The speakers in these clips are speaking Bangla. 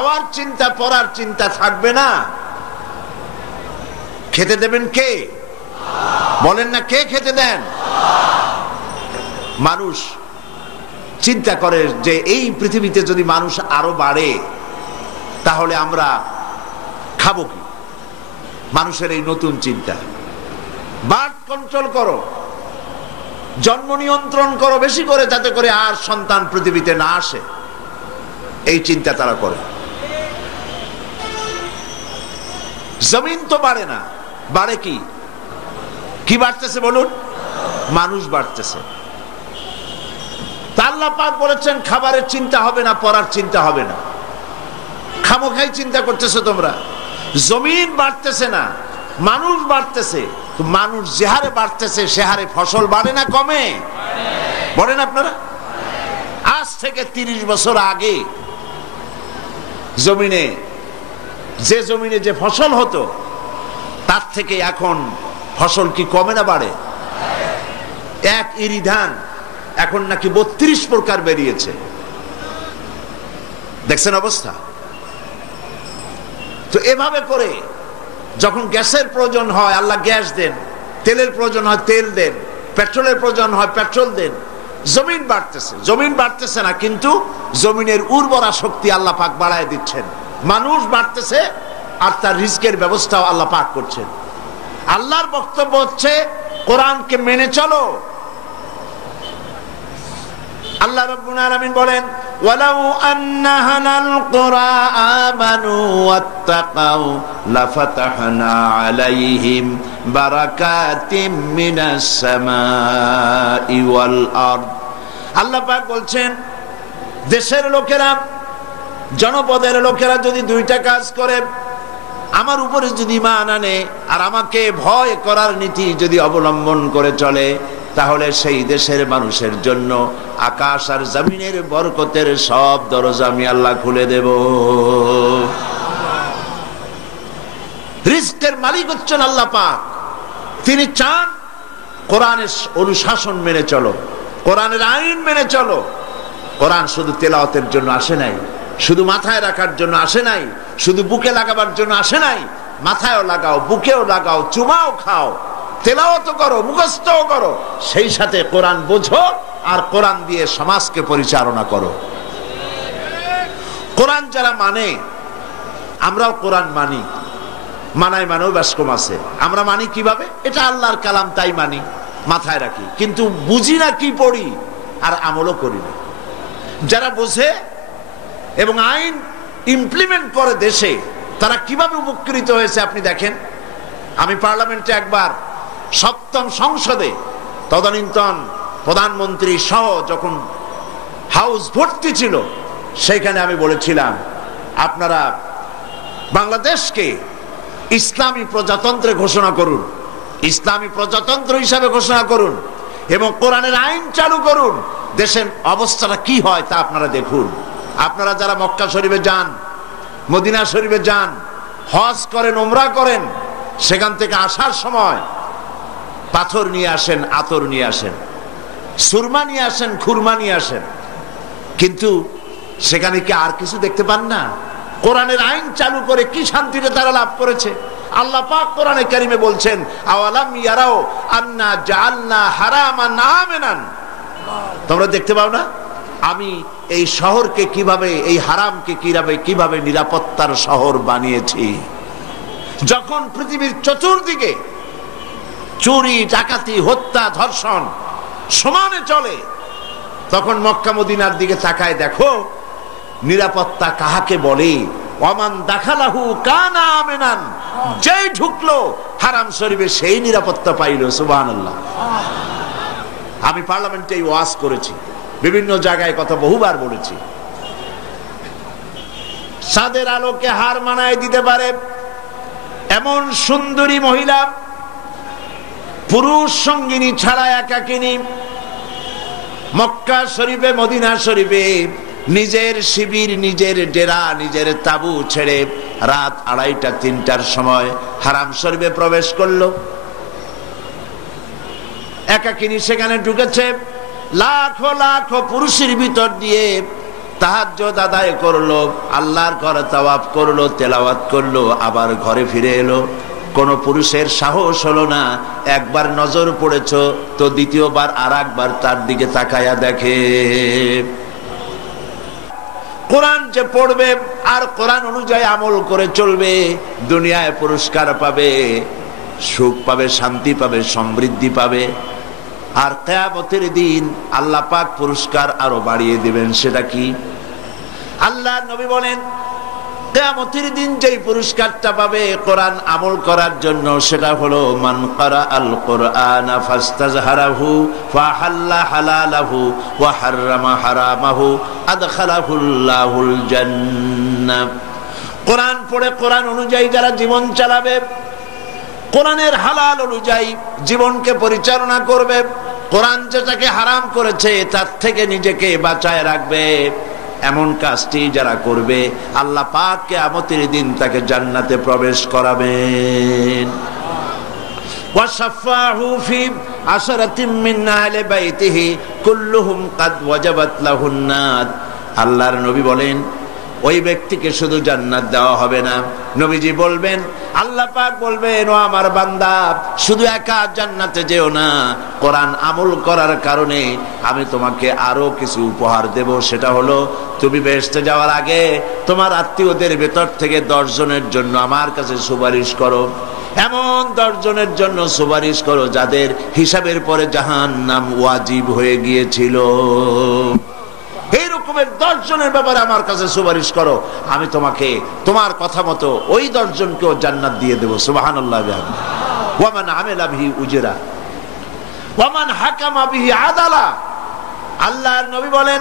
খাওয়ার চিন্তা, পড়ার চিন্তা থাকবে না। খেতে দেবেন কে? বলেন না, কে খেতে দেন? মানুষ চিন্তা করে যে এই পৃথিবীতে যদি মানুষ আরো বাড়ে তাহলে আমরা খাবো কি? মানুষের এই নতুন চিন্তা। বার্থ কন্ট্রোল করো, জন্ম নিয়ন্ত্রণ করো বেশি করে, যাতে করে আর সন্তান পৃথিবীতে না আসে, এই চিন্তা তারা করে। জমিন তো বাড়ে না, বাড়ে কি? কি বাড়তেছে বলুন? মানুষ বাড়তেছে। আল্লাহ পাক বলেছেন খাবারের চিন্তা হবে না, পড়ার চিন্তা হবে না। খামোখাই চিন্তা করতেছো তোমরা। জমিন বাড়তেছে না, মানুষ বাড়তেছে। মানুষ যে হারে বাড়তেছে সে হারে ফসল বাড়ে না কমে? বলেন আপনারা। আজ থেকে 30 বছর আগে জমিনে যে ফসল হতো তার থেকে এখন ফসল কি কমে না বাড়ে? এক ইরি ধান এখন নাকি 32 প্রকার বেরিয়েছে। দেখছেন অবস্থা? তো এভাবে করে যখন গ্যাসের প্রয়োজন হয় আল্লাহ গ্যাস দেন, তেলের প্রয়োজন হয় তেল দেন, পেট্রোলের প্রয়োজন হয় পেট্রোল দেন। জমিন বাড়তেছে, জমিন বাড়তেছে না, কিন্তু জমিনের উর্বরা শক্তি আল্লাহ পাক বাড়ায় দিচ্ছেন। মানুষ বাড়তেছে আর তার রিজকের ব্যবস্থাও আল্লাহ পাক করছেন। আল্লাহর বক্তব্য হচ্ছে কোরআনকে মেনে চলো। আল্লাহ রাব্বুল আলামিন বলেন, ওয়ালাউ আন্না হানাল কুরা আমানু ওয়াত্তাকাউ লাফাতাহনা আলাইহিম বারাকাতিম মিনাস সামাই ওয়াল আরদ। আল্লাহ পাক বলছেন দেশের লোকেরা, জনপদের লোকেরা যদি দুইটা কাজ করে, আমার উপরে যদি ঈমান আনে আর আমাকে ভয় করার নীতি যদি অবলম্বন করে চলে, তাহলে সেই দেশের মানুষের জন্য আকাশ আর জমিনের বরকতের সব দরজা আমি আল্লাহ খুলে দেব। রিজকের মালিক হচ্ছেন আল্লাহ পাক। তিনি চান কোরআনের অনুশাসন মেনে চলো, কোরআনের আইন মেনে চলো। কোরআন শুধু তেলাওয়াতের জন্য আসে নাই, শুধু মাথায় রাখার জন্য আসে নাই, শুধু বুকে লাগাবার জন্য আসে নাই। মাথায়ও লাগাও, বুকেও লাগাও, চুমাও খাও, তেলাওয়াত করো, মুখস্থও করো, সেই সাথে কোরআন বোঝো আর কোরআন দিয়ে সমাজকে পরিচালনা করো। কোরআন যারা মানে, আমরাও কোরআন মানি, মানায় মানেও বেশ কম আছে। আমরা মানি কিভাবে? এটা আল্লাহর কালাম তাই মানি, মাথায় রাখি, কিন্তু বুঝি না কি পড়ি আর আমলও করি না। যারা বোঝে এবং আইন ইমপ্লিমেন্ট করে দেশে, তারা কিভাবে উপকৃত হয়েছে আপনি দেখেন। আমি পার্লামেন্টে একবার 7ম সংসদে তদানীন্তন প্রধানমন্ত্রী সহ যখন হাউস ভর্তি ছিল, সেইখানে আমি বলেছিলাম আপনারা বাংলাদেশকে ইসলামী প্রজাতন্ত্রে ঘোষণা করুন, ইসলামী প্রজাতন্ত্র হিসাবে ঘোষণা করুন এবং কোরআনের আইন চালু করুন। দেশের অবস্থাটা কি হয় তা আপনারা দেখুন। আপনারা যারা মক্কা শরীফে যান, মদিনা শরীফে যান, হজ করেন, উমরা করেন, সেখান থেকে আসার সময় পাথর নিয়ে আসেন, আতর নিয়ে আসেন, সুরমা নিয়ে আসেন, খুরমা নিয়ে আসেন, কিন্তু সেখানে কি আর কিছু দেখতে পান না? কোরআনের আইন চালু করে কি শান্তিতে তারা লাভ করেছে। আল্লাহ পাক কোরআনে কারিমে বলছেন, আওয়ালাম ইয়ারাও আন্না জাআলনা হারামান আমিনান। তোমরা দেখতে পাও না আমি এই শহরকে কিভাবে, এই হারামকে কিভাবে নিরাপত্তার শহর বানিয়েছি। যখন পৃথিবীর চতুর্দিকে চুরি, ডাকাতি, হত্যা, ধর্ষণ সমানে চলে, তখন মক্কা মদিনার দিকে তাকায় দেখো নিরাপত্তা কাহাকে বলে। ওমান দাখালাহু কানা আমিনান, যেই ঢুকলো হারাম শরীফে সেই নিরাপত্তা পাইল। সুবহানাল্লাহ। আমি পার্লামেন্টে ওয়াজ করেছি, বিভিন্ন জায়গায় কথা বহুবার বলেছি। চাঁদের আলোকে হার মানায় দিতে পারে এমন সুন্দরী মহিলা, পুরুষ সঙ্গিনী ছাড়া একাকিনী, মক্কা শরীফে, মদিনা শরীফে নিজের শিবির, নিজের ডেরা, নিজের তাবু ছেড়ে রাত 2:30 3টার সময় হারাম শরীফে প্রবেশ করলো। একাকিনী সেখানে ঢুকেছে, লাখো লাখো পুরুষের ভিতর দিয়ে তাহাজ্জুদ আদায় করলো, আল্লাহর ঘরে তাওয়াফ করলো, তেলাওয়াত করলো, আবার ঘরে ফিরে এলো। কোন পুরুষের সাহস হলো না, একবার নজর পড়েছ তো দ্বিতীয়বার আর একবার তার দিকে তাকায়া দেখে। কোরআন যে পড়বে আর কোরআন অনুযায়ী আমল করে চলবে, দুনিয়ায় পুরস্কার পাবে, সুখ পাবে, শান্তি পাবে, সমৃদ্ধি পাবে। আর কিয়ামতের দিন আল্লাহ পাক পুরস্কার আরো বাড়িয়ে দিবেন। সেটা কি? আল্লাহর নবী বলেন, কিয়ামতের দিন যেই পুরস্কারটা পাবে কোরআন আমল করার জন্য, সেটা হলো মান ক্বারা আল কুরআনা ফাস্তাজহারাহু ফাহাল্লা হালালাহু ওয়া হাররামা হারামাহু আদখালাহুল্লাহুল জান্নাহ। কোরআন পড়ে কোরআন অনুযায়ী যারা জীবন চালাবে, কোরআনের হালাল অনুযায়ী জীবনকে পরিচালনা করবে, কোরআন যেটাকে হারাম করেছে তার থেকে নিজেকে বাঁচায় রাখবে, এমন কাজটি যারা করবে আল্লাহ পাক কিয়ামতের দিন তাকে জান্নাতে প্রবেশ করাবেন। ওয়াশাফাহু ফি আশরাতিন মিন আহলি বাইতিহি কুল্লুহুম কাদ ওয়াজাবাত লাহুন নার। আল্লাহর নবী বলেন, ওই ব্যক্তিকে শুধু জান্নাত দেওয়া হবে না, নবীজি বলবেন, আল্লাহ পাক বলবেন, ও আমার বান্দা, শুধু একা জান্নাতে যেও না, কোরআন আমল করার কারণে আমি তোমাকে আরো কিছু উপহার দেব। সেটা হলো, তুমি বেহেশতে যাওয়ার আগে তোমার আত্মীয়দের ভেতর থেকে 10 জনের জন্য আমার কাছে সুপারিশ করো। এমন 10 জনের জন্য সুপারিশ করো যাদের হিসাবের পরে জাহান্নাম ওয়াজিব হয়ে গিয়েছিল। এই রকমের 10 জনের ব্যাপারে আমার কাছে সুপারিশ করো, আমি তোমাকে তোমার কথা মতো ওই 10 জনকেও জান্নাত দিয়ে দেব। সুবহানাল্লাহ। ওয়া মান আমিলা বিহি উজরা ওয়া মান হাকামা বিহি আদালা। আল্লাহর নবী বলেন,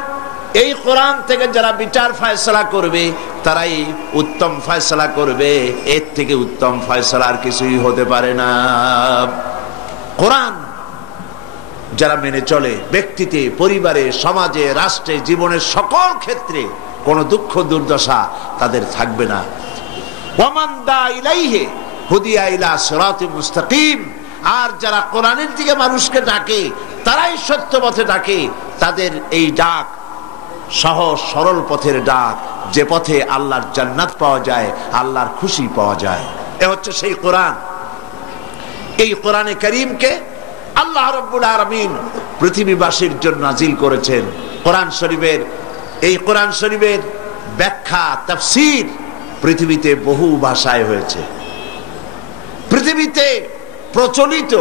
এই কোরআন থেকে যারা বিচার ফয়সালা করবে তারাই উত্তম ফয়সালা করবে, এর থেকে উত্তম ফয়সালা আর কিছুই হতে পারে না। কোরআন যারা মেনে চলে, ব্যক্তিতে, পরিবারে, সমাজে, রাষ্ট্রে, জীবনের সকল ক্ষেত্রে কোনো দুঃখ দুর্দশা তাদের থাকবে না। ওয়ামান দা ইলাইহি হুদিয়া ইলা সিরাতিল মুস্তাকিম। আর যারা কোরআনের দিকে মানুষকে ডাকে, তারাই সত্য পথে ডাকে, তাদের এই ডাক সহজ সরল পথের ডাক, যে পথে আল্লাহর জান্নাত পাওয়া যায়, আল্লাহর খুশি পাওয়া যায়। এ হচ্ছে সেই কোরআন। এই কোরআনে কারীমকে আল্লাহ রাব্বুল আলামিন পৃথিবীবাসীর জন্য নাজিল করেছেন। এই কোরআন শরীফের ব্যাখ্যা, তাফসীর পৃথিবীতে বহু ভাষায় হয়েছে। পৃথিবীতে প্রচলিত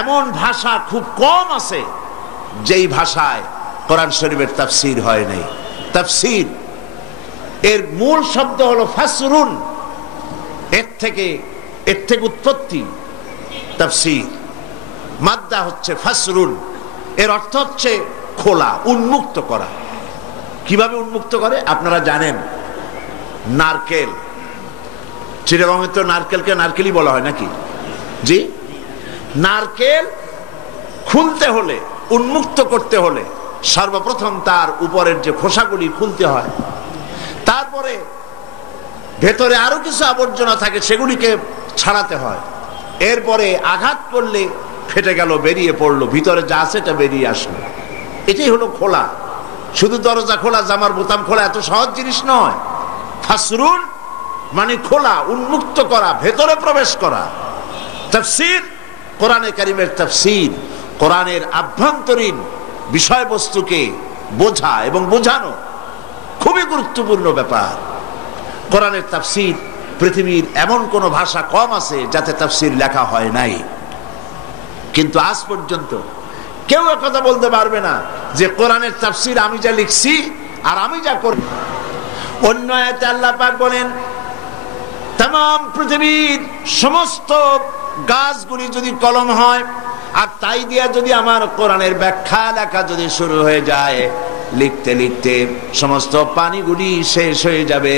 এমন ভাষা খুব কম আছে যেই ভাষায় কোরআন শরীফের তাফসীর হয় নাই। তাফসীর এর মূল শব্দ হলো ফাসরুন, এর থেকে উৎপত্তি তাফসীর। মাদ্দা হচ্ছে ফাসরুন, এর অর্থ হচ্ছে খোলা, উন্মুক্ত করা। কিভাবে উন্মুক্ত করে আপনারা জানেন? নারকেল, চিটাগাঙে তো নারকেলকে নারকেলই বলা হয় নাকি? জি, নারকেল খুলতে হলে, উন্মুক্ত করতে হলে সর্বপ্রথম তার উপরের যে খোসাগুলি খুলতে হয়, তারপরে ভেতরে আরো কিছু আবর্জনা থাকে সেগুলিকে ছাড়াতে হয়, এরপরে আঘাত করলে ফেটে গেল, বেরিয়ে পড়লো, ভিতরে যা আছে এটা বেরিয়ে আসলো। এটাই হলো খোলা। শুধু দরজা খোলা, জামার বোতাম খোলা এত সহজ জিনিস নয়। ফাসরুন মানে খোলা, উন্মুক্ত করা, ভেতরে প্রবেশ করা। তাফসীর, কোরআনে কারীমের তাফসীর, কোরআনের আভ্যন্তরীণ বিষয়বস্তুকে বোঝা এবং বোঝানো খুবই গুরুত্বপূর্ণ ব্যাপার। কোরআনের তাফসীর পৃথিবীর এমন কোন ভাষা কম আছে যাতে তাফসীর লেখা হয় নাই, কিন্তু আজ পর্যন্ত কেউ কথা বলতে পারবে না যে কোরআনের তাফসীর আমি যা লিখছি আর আমি যা করি। অন্য আয়াতে আল্লাহ পাক বলেন, तमाम পৃথিবীর সমস্ত গাছগুলি যদি কলম হয় আর তাই দিয়া যদি আমার কোরআনের ব্যাখ্যা লেখা যদি শুরু হয়ে যায়, লিখতে লিখতে সমস্ত পানিগুলি শেষ হয়ে যাবে,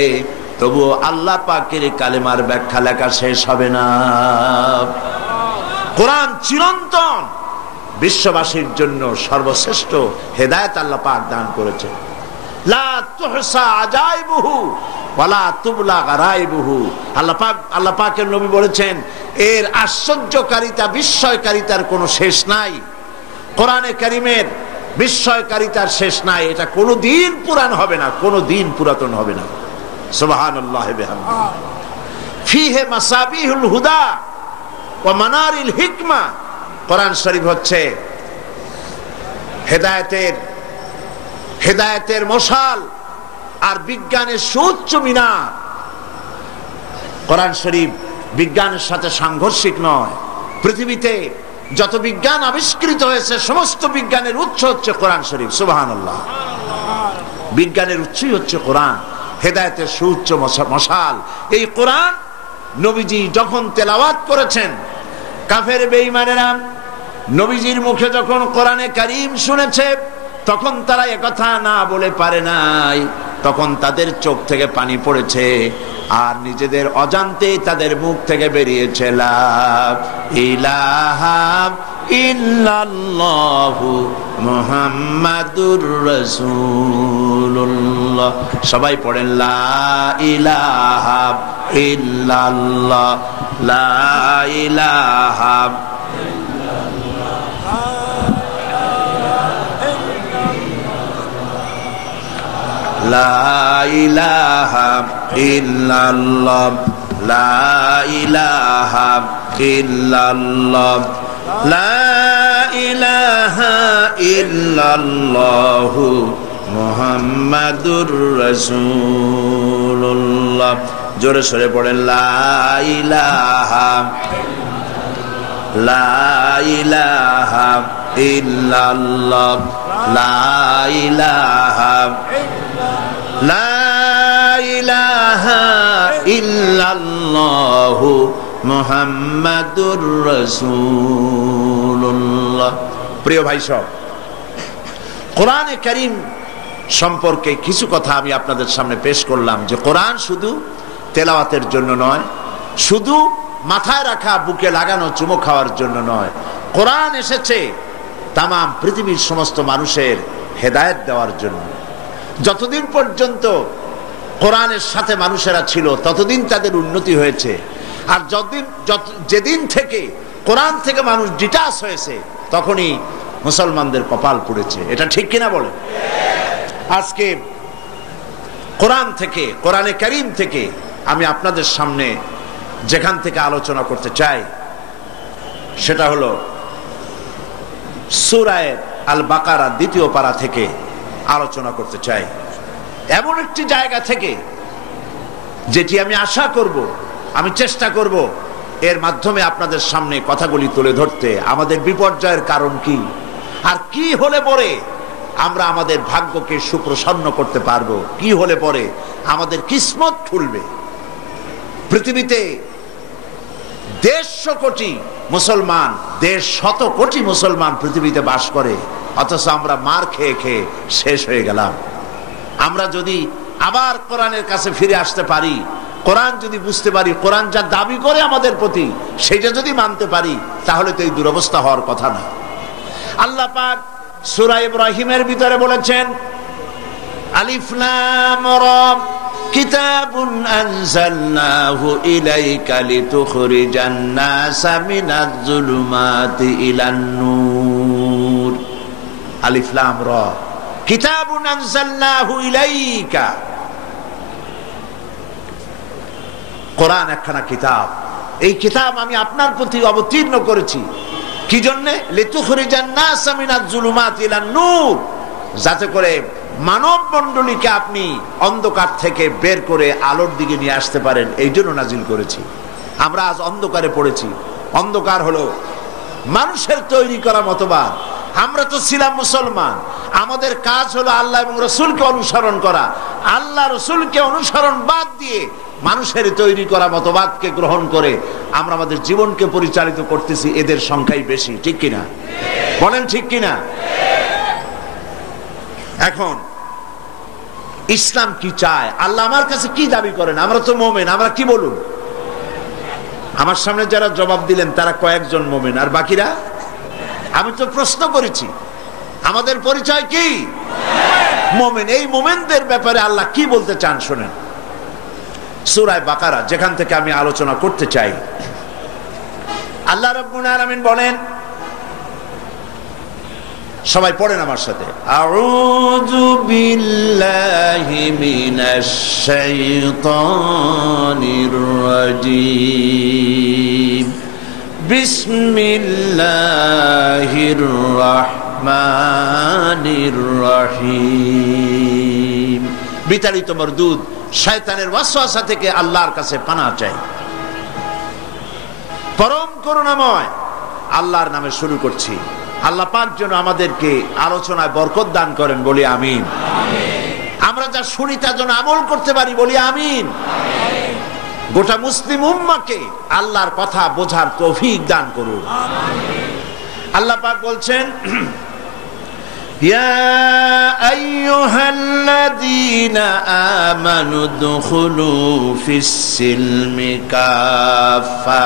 তবুও আল্লাহ পাকের কালেমার ব্যাখ্যা লেখা শেষ হবে না। কোরআন চিরন্তন, বিশ্ববাসীর জন্য সর্বশ্রেষ্ঠ হেদায়েত আল্লাহ পাক দান করেছেন। লা তুহসা আজাইবুহু ওয়ালা তুবলা গারাইবুহু। আল্লাহ পাকের নবী বলেছেন, এর আশ্চর্যকারিতা, বিস্ময়কারিতার কোনো শেষ নাই। কোরআনে কারীমের বিস্ময়কারিতার শেষ নাই। এটা কোনোদিন পুরান হবে না, কোনোদিন পুরাতন হবে না। সুবহানাল্লাহ বিহামদিহি। ফিহে মাসাবিহুল হুদা ওয়া মানারিল হিকমা। কোরআন শরীফ হচ্ছে হেদায়েতের মশাল আর বিজ্ঞানের সুউচ্চ মিনার। কোরআন শরীফ বিজ্ঞানের সাথে সাংঘর্ষিক নয়। পৃথিবীতে যত বিজ্ঞান আবিষ্কৃত হয়েছে সমস্ত বিজ্ঞানের উৎস হচ্ছে কোরআন শরীফ। সুবহানাল্লাহ। বিজ্ঞানের উৎসই হচ্ছে কোরআন, হেদায়েতের সুউচ্চ মশাল। এই কোরআন নবীজি যখন তেলাওয়াত করেছেন, কাফের বেঈমানেরা নবীজির মুখে যখন কোরআনে কারীম শুনেছে, তখন তারা একথা না বলে পারে নাই। তখন তাদের চোখ থেকে পানি পড়েছে আর নিজেদের অজান্তে তাদের মুখ থেকে বেরিয়েছে লা ইলাহা ইল্লাল্লাহু মুহাম্মাদুর রাসূলুল্লাহ। সবাই পড়েন লা ইলাহা ইল্লাল্লাহ, লা ইলাহা লা ইলাহা ইল্লাল্লাহ, লা ইলাহা ইল্লাল্লাহ, লা ইলাহা ইল্লাল্লাহ মুহাম্মাদুর রাসূলুল্লাহ। জোরে সরে পড়েন লা ইলাহা, লা ইলাহা ইল্লাল্লাহ, লা ইলাহা, লা ইলাহা ইল্লাল্লাহ মুহাম্মাদুর রাসূলুল্লাহ। প্রিয় ভাই সব, কোরআনে কারীম সম্পর্কে কিছু কথা আমি আপনাদের সামনে পেশ করলাম যে কোরআন শুধু তেলাওয়াতের জন্য নয়, শুধু মাথায় রাখা বুকে লাগানো চুমো খাওয়ার জন্য নয়। কোরআন এসেছে তামাম পৃথিবীর সমস্ত মানুষের হেদায়েত দেওয়ার জন্য। যতদিন পর্যন্ত কোরআনের সাথে মানুষেরা ছিল ততদিন তাদের উন্নতি হয়েছে, আর যেদিন থেকে কোরআন থেকে মানুষ ডিটাচ হয়েছে তখনই মুসলমানদের কপাল পুড়েছে। এটা ঠিক কিনা বলে? আজকে কোরআন থেকে, কোরআনে কারীম থেকে আমি আপনাদের সামনে যেখান থেকে আলোচনা করতে চাই সেটা হলো সূরা আল বাকারা 2য় পারা থেকে আলোচনা করতে চাই। এমন একটি জায়গা থেকে যেটি আমি আশা করব, আমি চেষ্টা করব এর মাধ্যমে আপনাদের সামনে কথাগুলি তুলে ধরতে। আমাদের বিপর্যয়ের কারণ কি, আর কি হলে পরে আমরা আমাদের ভাগ্যকে সুপ্রসন্ন করতে পারবো, কি হলে পরে আমাদের কিসমত খুলবে। পৃথিবীতে 150 কোটি মুসলমান, 150 কোটি মুসলমান পৃথিবীতে বাস করে, অথচ আমরা মার খেয়ে খেয়ে শেষ হয়ে গেলাম। আমরা যদি আবার কোরআনের কাছে ফিরে আসতে পারি, কোরআন যদি বুঝতে পারি, কোরআন যা দাবি করে আমাদের প্রতি সেটা যদি মানতে পারি, তাহলে তো এই দুরবস্থা হওয়ার কথা না। আল্লাহ পাক সূরা ইব্রাহিমের ভিতরে বলেছেন আলিফ লাম রা কিতাবুন আনজালনাহু ইলাইকা লিতুখরিজান নাসা মিনাজ যুলুমাতি ইলান নূর। আলিফ লাম রা কিতাবুন আনজালনাহু ইলাইকা। কোরআন একখানা কিতাব, এই কিতাব আমি আপনার প্রতি অবতীর্ণ করেছি। কি জন্য? লিতুখরিজান নাসা মিনাজ যুলুমাতি ইলান নূর, যাতে করে মানব মণ্ডলীকে আপনি অন্ধকার থেকে বের করে আলোর দিকে নিয়ে আসতে পারেন, এই জন্য নাজিল করেছি। আমরা আজ অন্ধকারে পড়েছি। অন্ধকার হলো মানুষের তৈরি করা মতবাদ। আমরা তো ছিলাম মুসলমান, আমাদের কাজ হলো আল্লাহ এবং রসুলকে অনুসরণ করা। আল্লাহ রসুলকে অনুসরণ বাদ দিয়ে মানুষের তৈরি করা মতবাদকে গ্রহণ করে আমরা আমাদের জীবনকে পরিচালিত করতেছি। এদের সংখ্যাই বেশি, ঠিক কিনা বলেন? ঠিক কিনা? এখন ইসলাম কি চায়, আল্লাহ আমার কাছে কি দাবি করেন? আমরা তো মুমিন, আমরা কি বলুন? আমার সামনে যারা জবাব দিলেন তারা কয়েকজন মুমিন, আর বাকিরা? আমি তো প্রশ্ন করেছি আমাদের পরিচয় কি? মুমিন। এই মুমিনদের ব্যাপারে আল্লাহ কি বলতে চান শুনেন। সূরা বাকারা, যেখান থেকে আমি আলোচনা করতে চাই, আল্লাহ রাব্বুল আলামিন বলেন সবাই পড়েন আমার সাথে, আউযু বিল্লাহি মিনাশ শাইতানির রাজীম, বিসমিল্লাহির রাহমানির রহিম। বিতাড়িত মরদুদ শয়তানের ওয়াসওয়াসা থেকে আল্লাহর কাছে পানাহ চাই। পরম করুণাময় আল্লাহর নামে শুরু করছি। আল্লাহ পাক যেন আমাদেরকে আলোচনায় বরকত দান করেন, বলি আমিন। আমরা যা শুনি তা যেন আমল করতে পারি, বলি আমিন। গোটা মুসলিম উম্মাহকে আল্লাহর কথা বোঝার তৌফিক দান করুন। আল্লাহ পাক বলছেন, ইয়া আইয়ুহাল্লাযীনা আমানু দুখুলু ফিস-সিলমি কাফা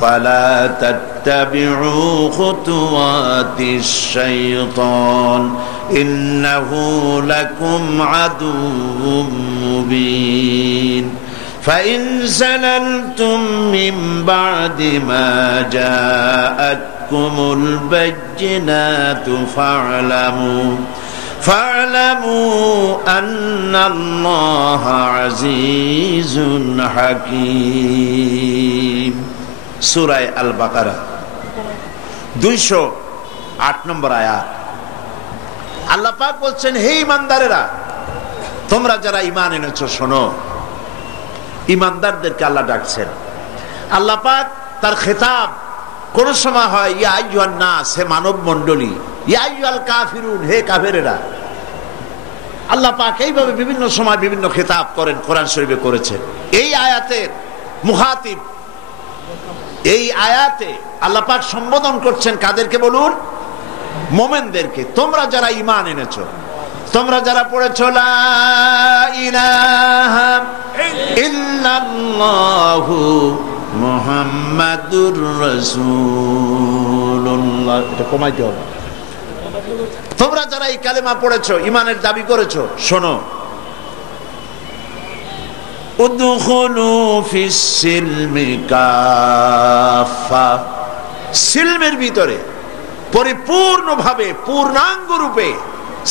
ওয়ালা তাত্তাবিউ খুতুওয়াতিশ শাইতান ইন্নাহু লাকুম আদুউম মুবিন। فإن زللتم من بعد ما جاءتكم البينات فاعلموا أن الله عزيز حكيم। সূরা আল বাকারা 208 নম্বর আয়াত। আল্লাহ পাক বলছেন, হে ঈমানদারেরা, তোমরা যারা ঈমান এনেছো শোনো। ঈমানদারদেরকে আল্লাহ ডাকছেন। আল্লাহ পাক তার খেতাব কোন সময় হয় ইয়া আইয়ুহান নাস, হে মানব মণ্ডলী, ইয়া আইয়ুহাল কাফিরুন, হে কাফেরেরা। আল্লাহ পাক এইভাবে বিভিন্ন সময় বিভিন্ন খেতাব করেন, কোরআন শরীফে করেছেন। এই আয়াতের মুখাতিব, এই আয়াতে আল্লাহ পাক সম্বোধন করছেন কাদেরকে বলুন? মুমিনদেরকে। তোমরা যারা ঈমান এনেছো, তোমরা যারা পড়েছো লা ইলাহা ইল্লাল্লাহু মুহাম্মাদুর রাসূলুল্লাহ, এটা কমাইতে হবে। তোমরা যারা এই কালেমা পড়েছো, ঈমানের দাবি করেছো, শোনো। উদখুলু ফিস-সিলমি কাফা, সিলমের ভিতরে পরিপূর্ণভাবে পূর্ণাঙ্গ রূপে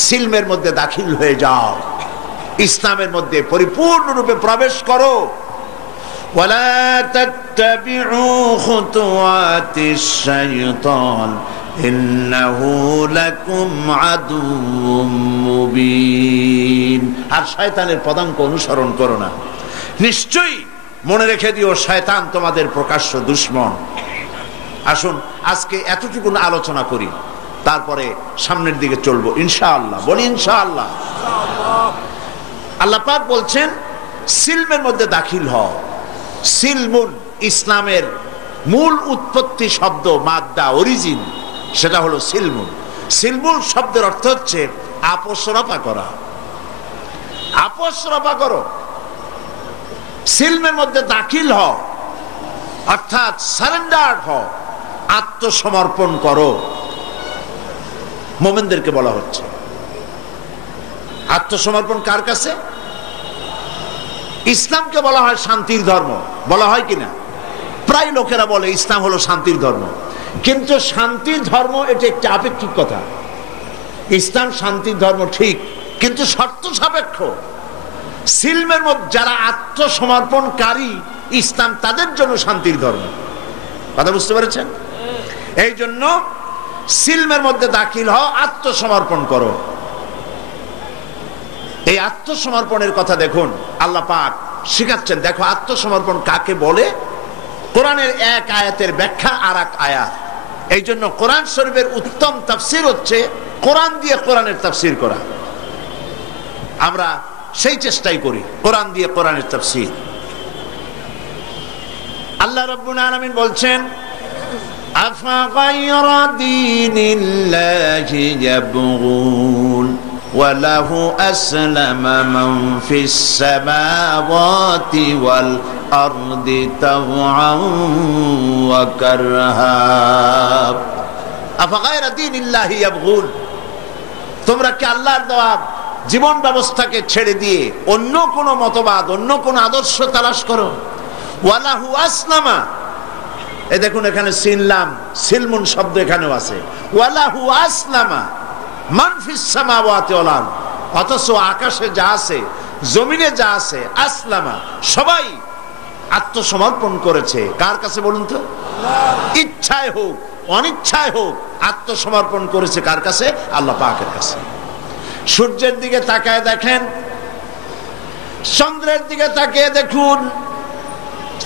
সিলমের মধ্যে দাখিল হয়ে যাও, ইসলামের মধ্যে পরিপূর্ণ রূপে প্রবেশ করো। ওয়ালা তাত্তাবিউ খুতুওয়াতিশ শাইতান ইন্নাহু লাকুম আদুউম মুবিন। আর শয়তানের পদাঙ্ক অনুসরণ করো না, নিশ্চয়ই মনে রেখে দিও শয়তান তোমাদের প্রকাশ্য দুশমন। আসুন আজকে এতটুকু আলোচনা করি, তারপরে সামনের দিকে চলবো ইনশাআল্লাহ, বলি ইনশাআল্লাহ। আল্লাহ পাক বলছেন সিলমের মধ্যে দাখিল হও। সিলমুন ইসলামের মূল উৎপত্তি শব্দ, মাদ্দা, অরিজিন, সেটা হলো সিলমুন। সিলমুন শব্দের অর্থ হচ্ছে আপোষ রফা করা। আপোষ রফা করো, সিলমের মধ্যে দাখিল হও, অর্থাৎ সারেন্ডার হও, আত্মসমর্পণ করো। মুমিনদেরকে বলা হচ্ছে আত্মসমর্পণ কার কাছে? ইসলামকে বলা হয় শান্তির ধর্ম, বলা হয় কিনা? প্রায় লোকেরা বলে ইসলাম হলো শান্তির ধর্ম, কিন্তু শান্তির ধর্ম এটা একটা আপেক্ষিক কথা। ইসলাম শান্তির ধর্ম ঠিক, কিন্তু শর্ত সাপেক্ষ। সিলমের মধ্যে যারা আত্মসমর্পণকারী, ইসলাম তাদের জন্য শান্তির ধর্ম। কথা বুঝতে পেরেছেন? এই জন্য সিলমের মধ্যে দাখিল হও, আত্মসমর্পণ করো। এই আত্মসমর্পণের কথা দেখুন আল্লাহ পাক শিখাচ্ছেন। দেখো আত্মসমর্পণ কাকে বলে, কোরআনের এক আয়াতের ব্যাখ্যা আর এক আয়াত। এই জন্য কোরআন শরীফের উত্তম তাফসীর হচ্ছে কোরআন দিয়ে কোরআনের তাফসীর করা। আমরা সেই চেষ্টাই করি, কোরআন দিয়ে কোরআনের তাফসীর। আল্লাহ রাব্বুল আলামিন বলছেন, আফাগায়রা দীনিল্লাহি ইয়াবগুন وله أسلم من في السماوات والأرض طوعا وكرها أفغير دين الله يبغون। তোমরা কি আল্লাহর দেওয়া জীবন ব্যবস্থাকে ছেড়ে দিয়ে অন্য কোন মতবাদ, অন্য কোন আদর্শ তালাশ করো? ওয়ালাহু আসলামা, এই দেখুন এখানে সিললাম, সিলমুন শব্দ এখানেও আছে। ওয়ালাহু আসলামা, মান ফিস সামাওয়াতি ওয়াল আরদ, অথচ আকাশে যা আছে জমিনে যা আছে আসলামা, সবাই আত্মসমর্পণ করেছে কার কাছে বলুন তো? ইচ্ছায় হোক অনিচ্ছায় হোক আত্মসমর্পণ করেছে কার কাছে? আল্লাহ পাকের কাছে। সূর্যের দিকে তাকায় দেখেন, চন্দ্রের দিকে তাকিয়ে দেখুন,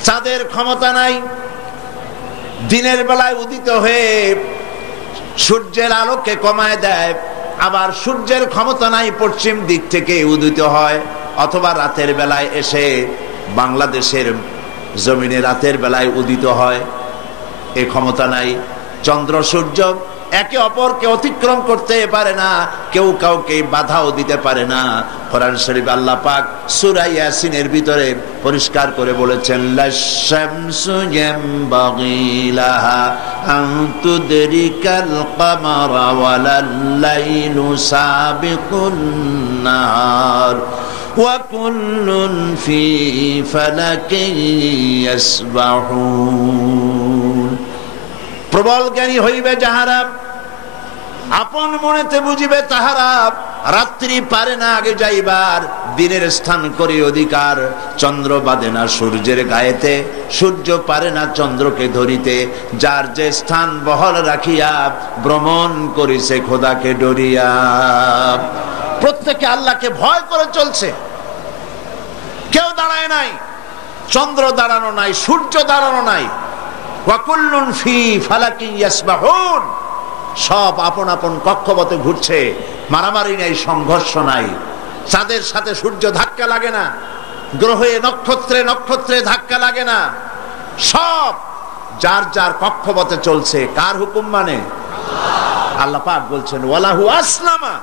চাঁদের ক্ষমতা নাই দিনের বেলায় উদিত হয়ে সূর্যের আলোকে কমায় দেয়, আবার সূর্যের ক্ষমতা নাই পশ্চিম দিক থেকে উদিত হয়, অথবা রাতের বেলায় এসে বাংলাদেশের জমিনে রাতের বেলায় উদিত হয়, এ ক্ষমতা নাই। চন্দ্র সূর্য একে অপরকে অতিক্রম করতে পারে না, কেউ কাউকে বাধাও দিতে পারে না। কোরআন শরীফ আল্লাহ পাক সূরা ইয়াসিনের ভিতরে পরিষ্কার করে বলেছেন, লাশ-শামসু ইয়ানবাগি লাহা আন তুদরিকাল কামারা ওয়ালাল লাইলু সাবিকুন নাহার ওয়া কুল্লুন ফি ফালাকিন ইয়াসবাহুন। প্রবল জ্ঞানী হইবে যাহারা, আপন মনেতে বুঝিবে তাহারা, রাত্রি পারে না আগে যাইবার, দিনের স্থান করি অধিকার। চন্দ্র বাঁধে না সূর্যের গায়েতে, সূর্য পারে না চন্দ্রকে ধরিতে। যার যে স্থান বহল রাখিয়া ভ্রমণ করিছে খোদাকে ডরিয়া। প্রত্যেকে আল্লাহকে ভয় করে চলছে, কেউ দাঁড়ায় নাই, চন্দ্র দাঁড়ানো নাই, সূর্য দাঁড়ানো নাই। ওয়াকুল্লুন ফি ফালাকিন ইয়াসবাহুন, সব আপন আপন কক্ষপথে ঘুরছে, মারামারি নাই, সংঘর্ষ নাই। চাঁদের সাথে সূর্য ধাক্কা লাগে না, গ্রহে নক্ষত্রে নক্ষত্রে ধাক্কা লাগে না, সব যার যার কক্ষপথে চলছে। কার হুকুম মানে? আল্লাহ পাক বলছেন ওয়ালাহু আসলামা,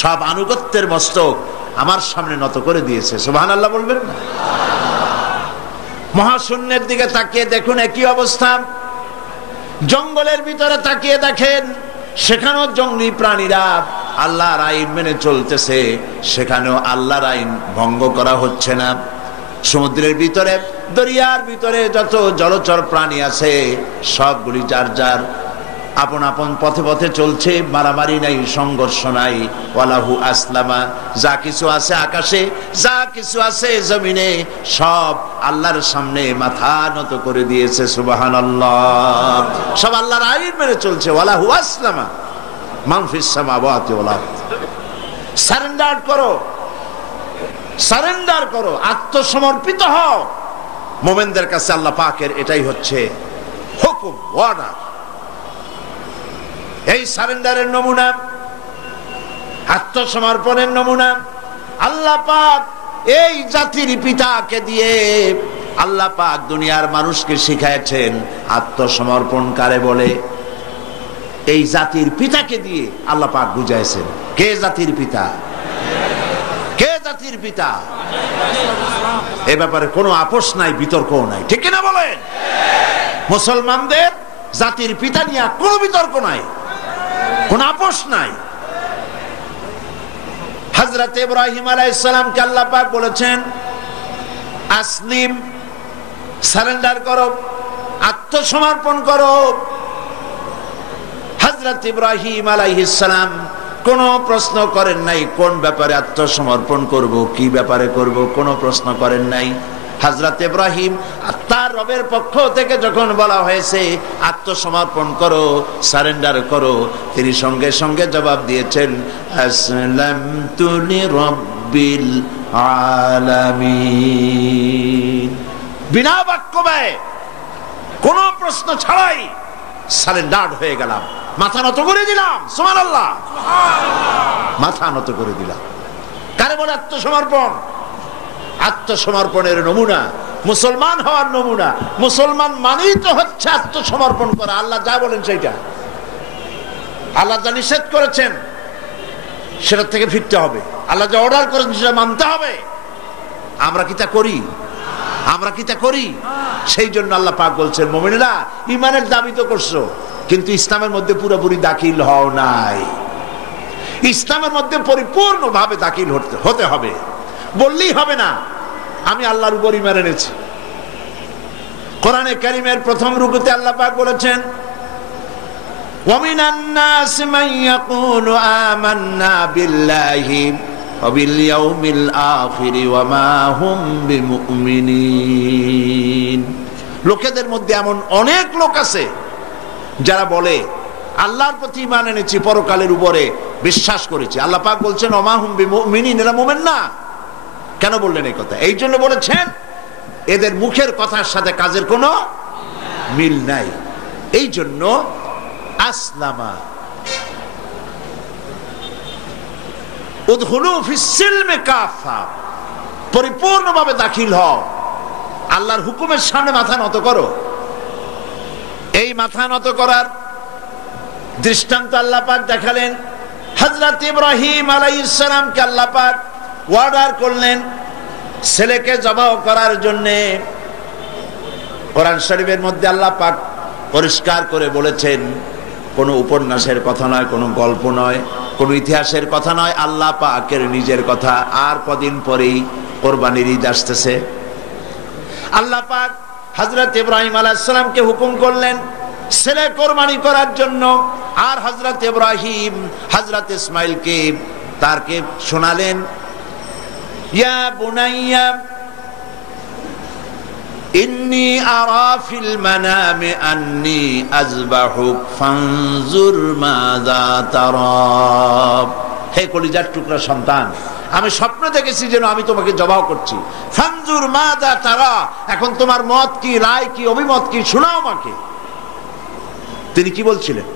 সব আনুগত্যের মস্তক আমার সামনে নত করে দিয়েছে। সুবহানাল্লাহ বলবেন না? মহাশূন্যের দিকে তাকিয়ে দেখুন একই অবস্থা। জঙ্গলের ভিতরে তাকিয়ে দেখেন, সেখানেও জঙ্গলি প্রাণীরা আল্লাহর আইন মেনে চলতেছে, সেখানেও আল্লাহর আইন ভঙ্গ করা হচ্ছে না। সমুদ্রের ভিতরে, দরিয়ার ভিতরে যত জলচর প্রাণী আছে সবগুলি যার যার আপন আপন পথে পথে চলছে, মারামারি নাই, সংঘর্ষ নাই। ওয়ালাহু আসলামা, যা কিছু আছে আকাশে, যা কিছু আছে জমিনে, সব আল্লাহর সামনে মাথা নত করে দিয়েছে। সুবহানাল্লাহ, সব আল্লাহর আইন মেনে চলছে। ওয়ালাহু আসলামা মান ফিস সামাওয়াতি ওয়াল আরদ। সারেন্ডার করো, সারেন্ডার করো, আত্মসমর্পিত হও। মুমিনদের কাছে আল্লাহ পাকের এটাই হচ্ছে হুকুম, অর্ডার। এই সারেন্ডারের নমুনা, আত্মসমর্পণের নমুনা আল্লাহ পাক এই জাতির পিতাকে দিয়ে আল্লাহ পাক দুনিয়ার মানুষকে শিখাইছেন আত্মসমর্পণ কারে বলে। এই জাতির পিতাকে দিয়ে আল্লাহ পাক বুঝাইছেন। কে জাতির পিতা? কে জাতির পিতা? এ ব্যাপারে কোনো আপোষ নাই, বিতর্কও নাই, ঠিক কিনা বলেন? মুসলমানদের জাতির পিতা নিয়ে কোনো বিতর্ক নাই, কোন আপোষ নাই। হযরত ইব্রাহিম আলাইহিস সালামকে আল্লাহ পাক বলেছেন আসলিম, সারেন্ডার করো, আত্মসমর্পণ করো। হযরত ইব্রাহিম আলাইহিস সালাম কোনো প্রশ্ন করেন নাই কোন ব্যাপারে আত্মসমর্পণ করব, কি ব্যাপারে করব, কোনো প্রশ্ন করেন নাই। হযরত ইব্রাহিম তার রবের পক্ষ থেকে যখন বলা হয়েছে আত্মসমর্পণ করো, সারেন্ডার করো, তিনি সঙ্গে সঙ্গে জবাব দিয়েছেন আসলামতু লিরাব্বিল আলামিন। বিনা বাক্য ব্যয়, কোনো প্রশ্ন ছাড়াই সারেন্ডার হয়ে গেলাম, মাথা নত করে দিলাম। সুবহানাল্লাহ, মাথা নত করে দিলাম। কারে বলে আত্মসমর্পণ? আত্মসমর্পণের নমুনা, মুসলমান হওয়ার নমুনা। মুসলমান মানেই তো হচ্ছে আত্মসমর্পণ করা। আল্লাহ যা বলেন সেইটা, আল্লাহ যা নিষেধ করেছেন সেটা থেকে ফিরতে হবে, আল্লাহ যা অর্ডার করেছেন সেটা মানতে হবে। আমরা কি তা করি? আমরা কি তা করি? সেই জন্য আল্লাহ পাক বলছেন মুমিনেরা ঈমানের দাবি তো করছো, কিন্তু ইসলামের মধ্যে পুরোপুরি দাখিল হও নাই। ইসলামের মধ্যে পরিপূর্ণভাবে দাখিল হতে হবে। বললেই হবে না আমি আল্লাহর উপর ঈমান এনেছি। কোরআনে কারীমের প্রথম রুকুতে আল্লাহ পাক বলেছেন ومن الناس من يقول آمنا بالله وباليوم الآخر وما هم بمؤمنين। লোকেদের মধ্যে এমন অনেক লোক আছে যারা বলে আল্লাহর প্রতি ঈমান এনেছি, পরকালের উপরে বিশ্বাস করেছি। আল্লাহ পাক বলছেন ওমা হুম বিমুমিনিন, এরা মুমিন না। কেন বললেন এই কথা? এই জন্য বলেছেন এদের মুখের কথার সাথে কাজের কোনো মিল নাই। এই জন্য আসলামা উদখুলু ফিস সিলমি কাফা, পরিপূর্ণভাবে দাখিল হও, আল্লাহর হুকুমের সামনে মাথা নত করো। এই মাথা নত করার দৃষ্টান্ত আল্লাহ পাক দেখালেন। হযরত ইব্রাহিম আলাইহিস সালামকে আল্লাহ পাক অর্ডার করলেন ছেলেকে জবাহ করার জন্য। কোরআন শরীফের মধ্যে আল্লাহ পাক পরিষ্কার করে বলেছেন, কোনো উপন্যাসের কথা নয়, কোনো গল্প নয়, কোনো ইতিহাসের কথা নয়, আল্লাহ পাকের নিজের কথা। আর কদিন পরেই কোরবানির ঈদ আসতেছে। আল্লাহ পাক হযরত ইব্রাহিম আলাইহিস সালামকে হুকুম করলেন ছেলে কোরবানি করার জন্য। আর হযরত ইব্রাহিম হযরত ইসমাইলকে তারকে শোনালেন, ইয়া বুনাইয়া ইন্নী আরা ফিল মানামি আন্নী আযবাহুক ফানজুর মাযা তারা। হে কলিজার টুকরা সন্তান, আমি স্বপ্ন দেখেছি যেন আমি তোমাকে জবাহ করছি। ফানজুর মাযা তারা, এখন তোমার মত কি, রায় কি, অভিমত কি, শোনাও আমাকে। তিনি কি বলছিলেন?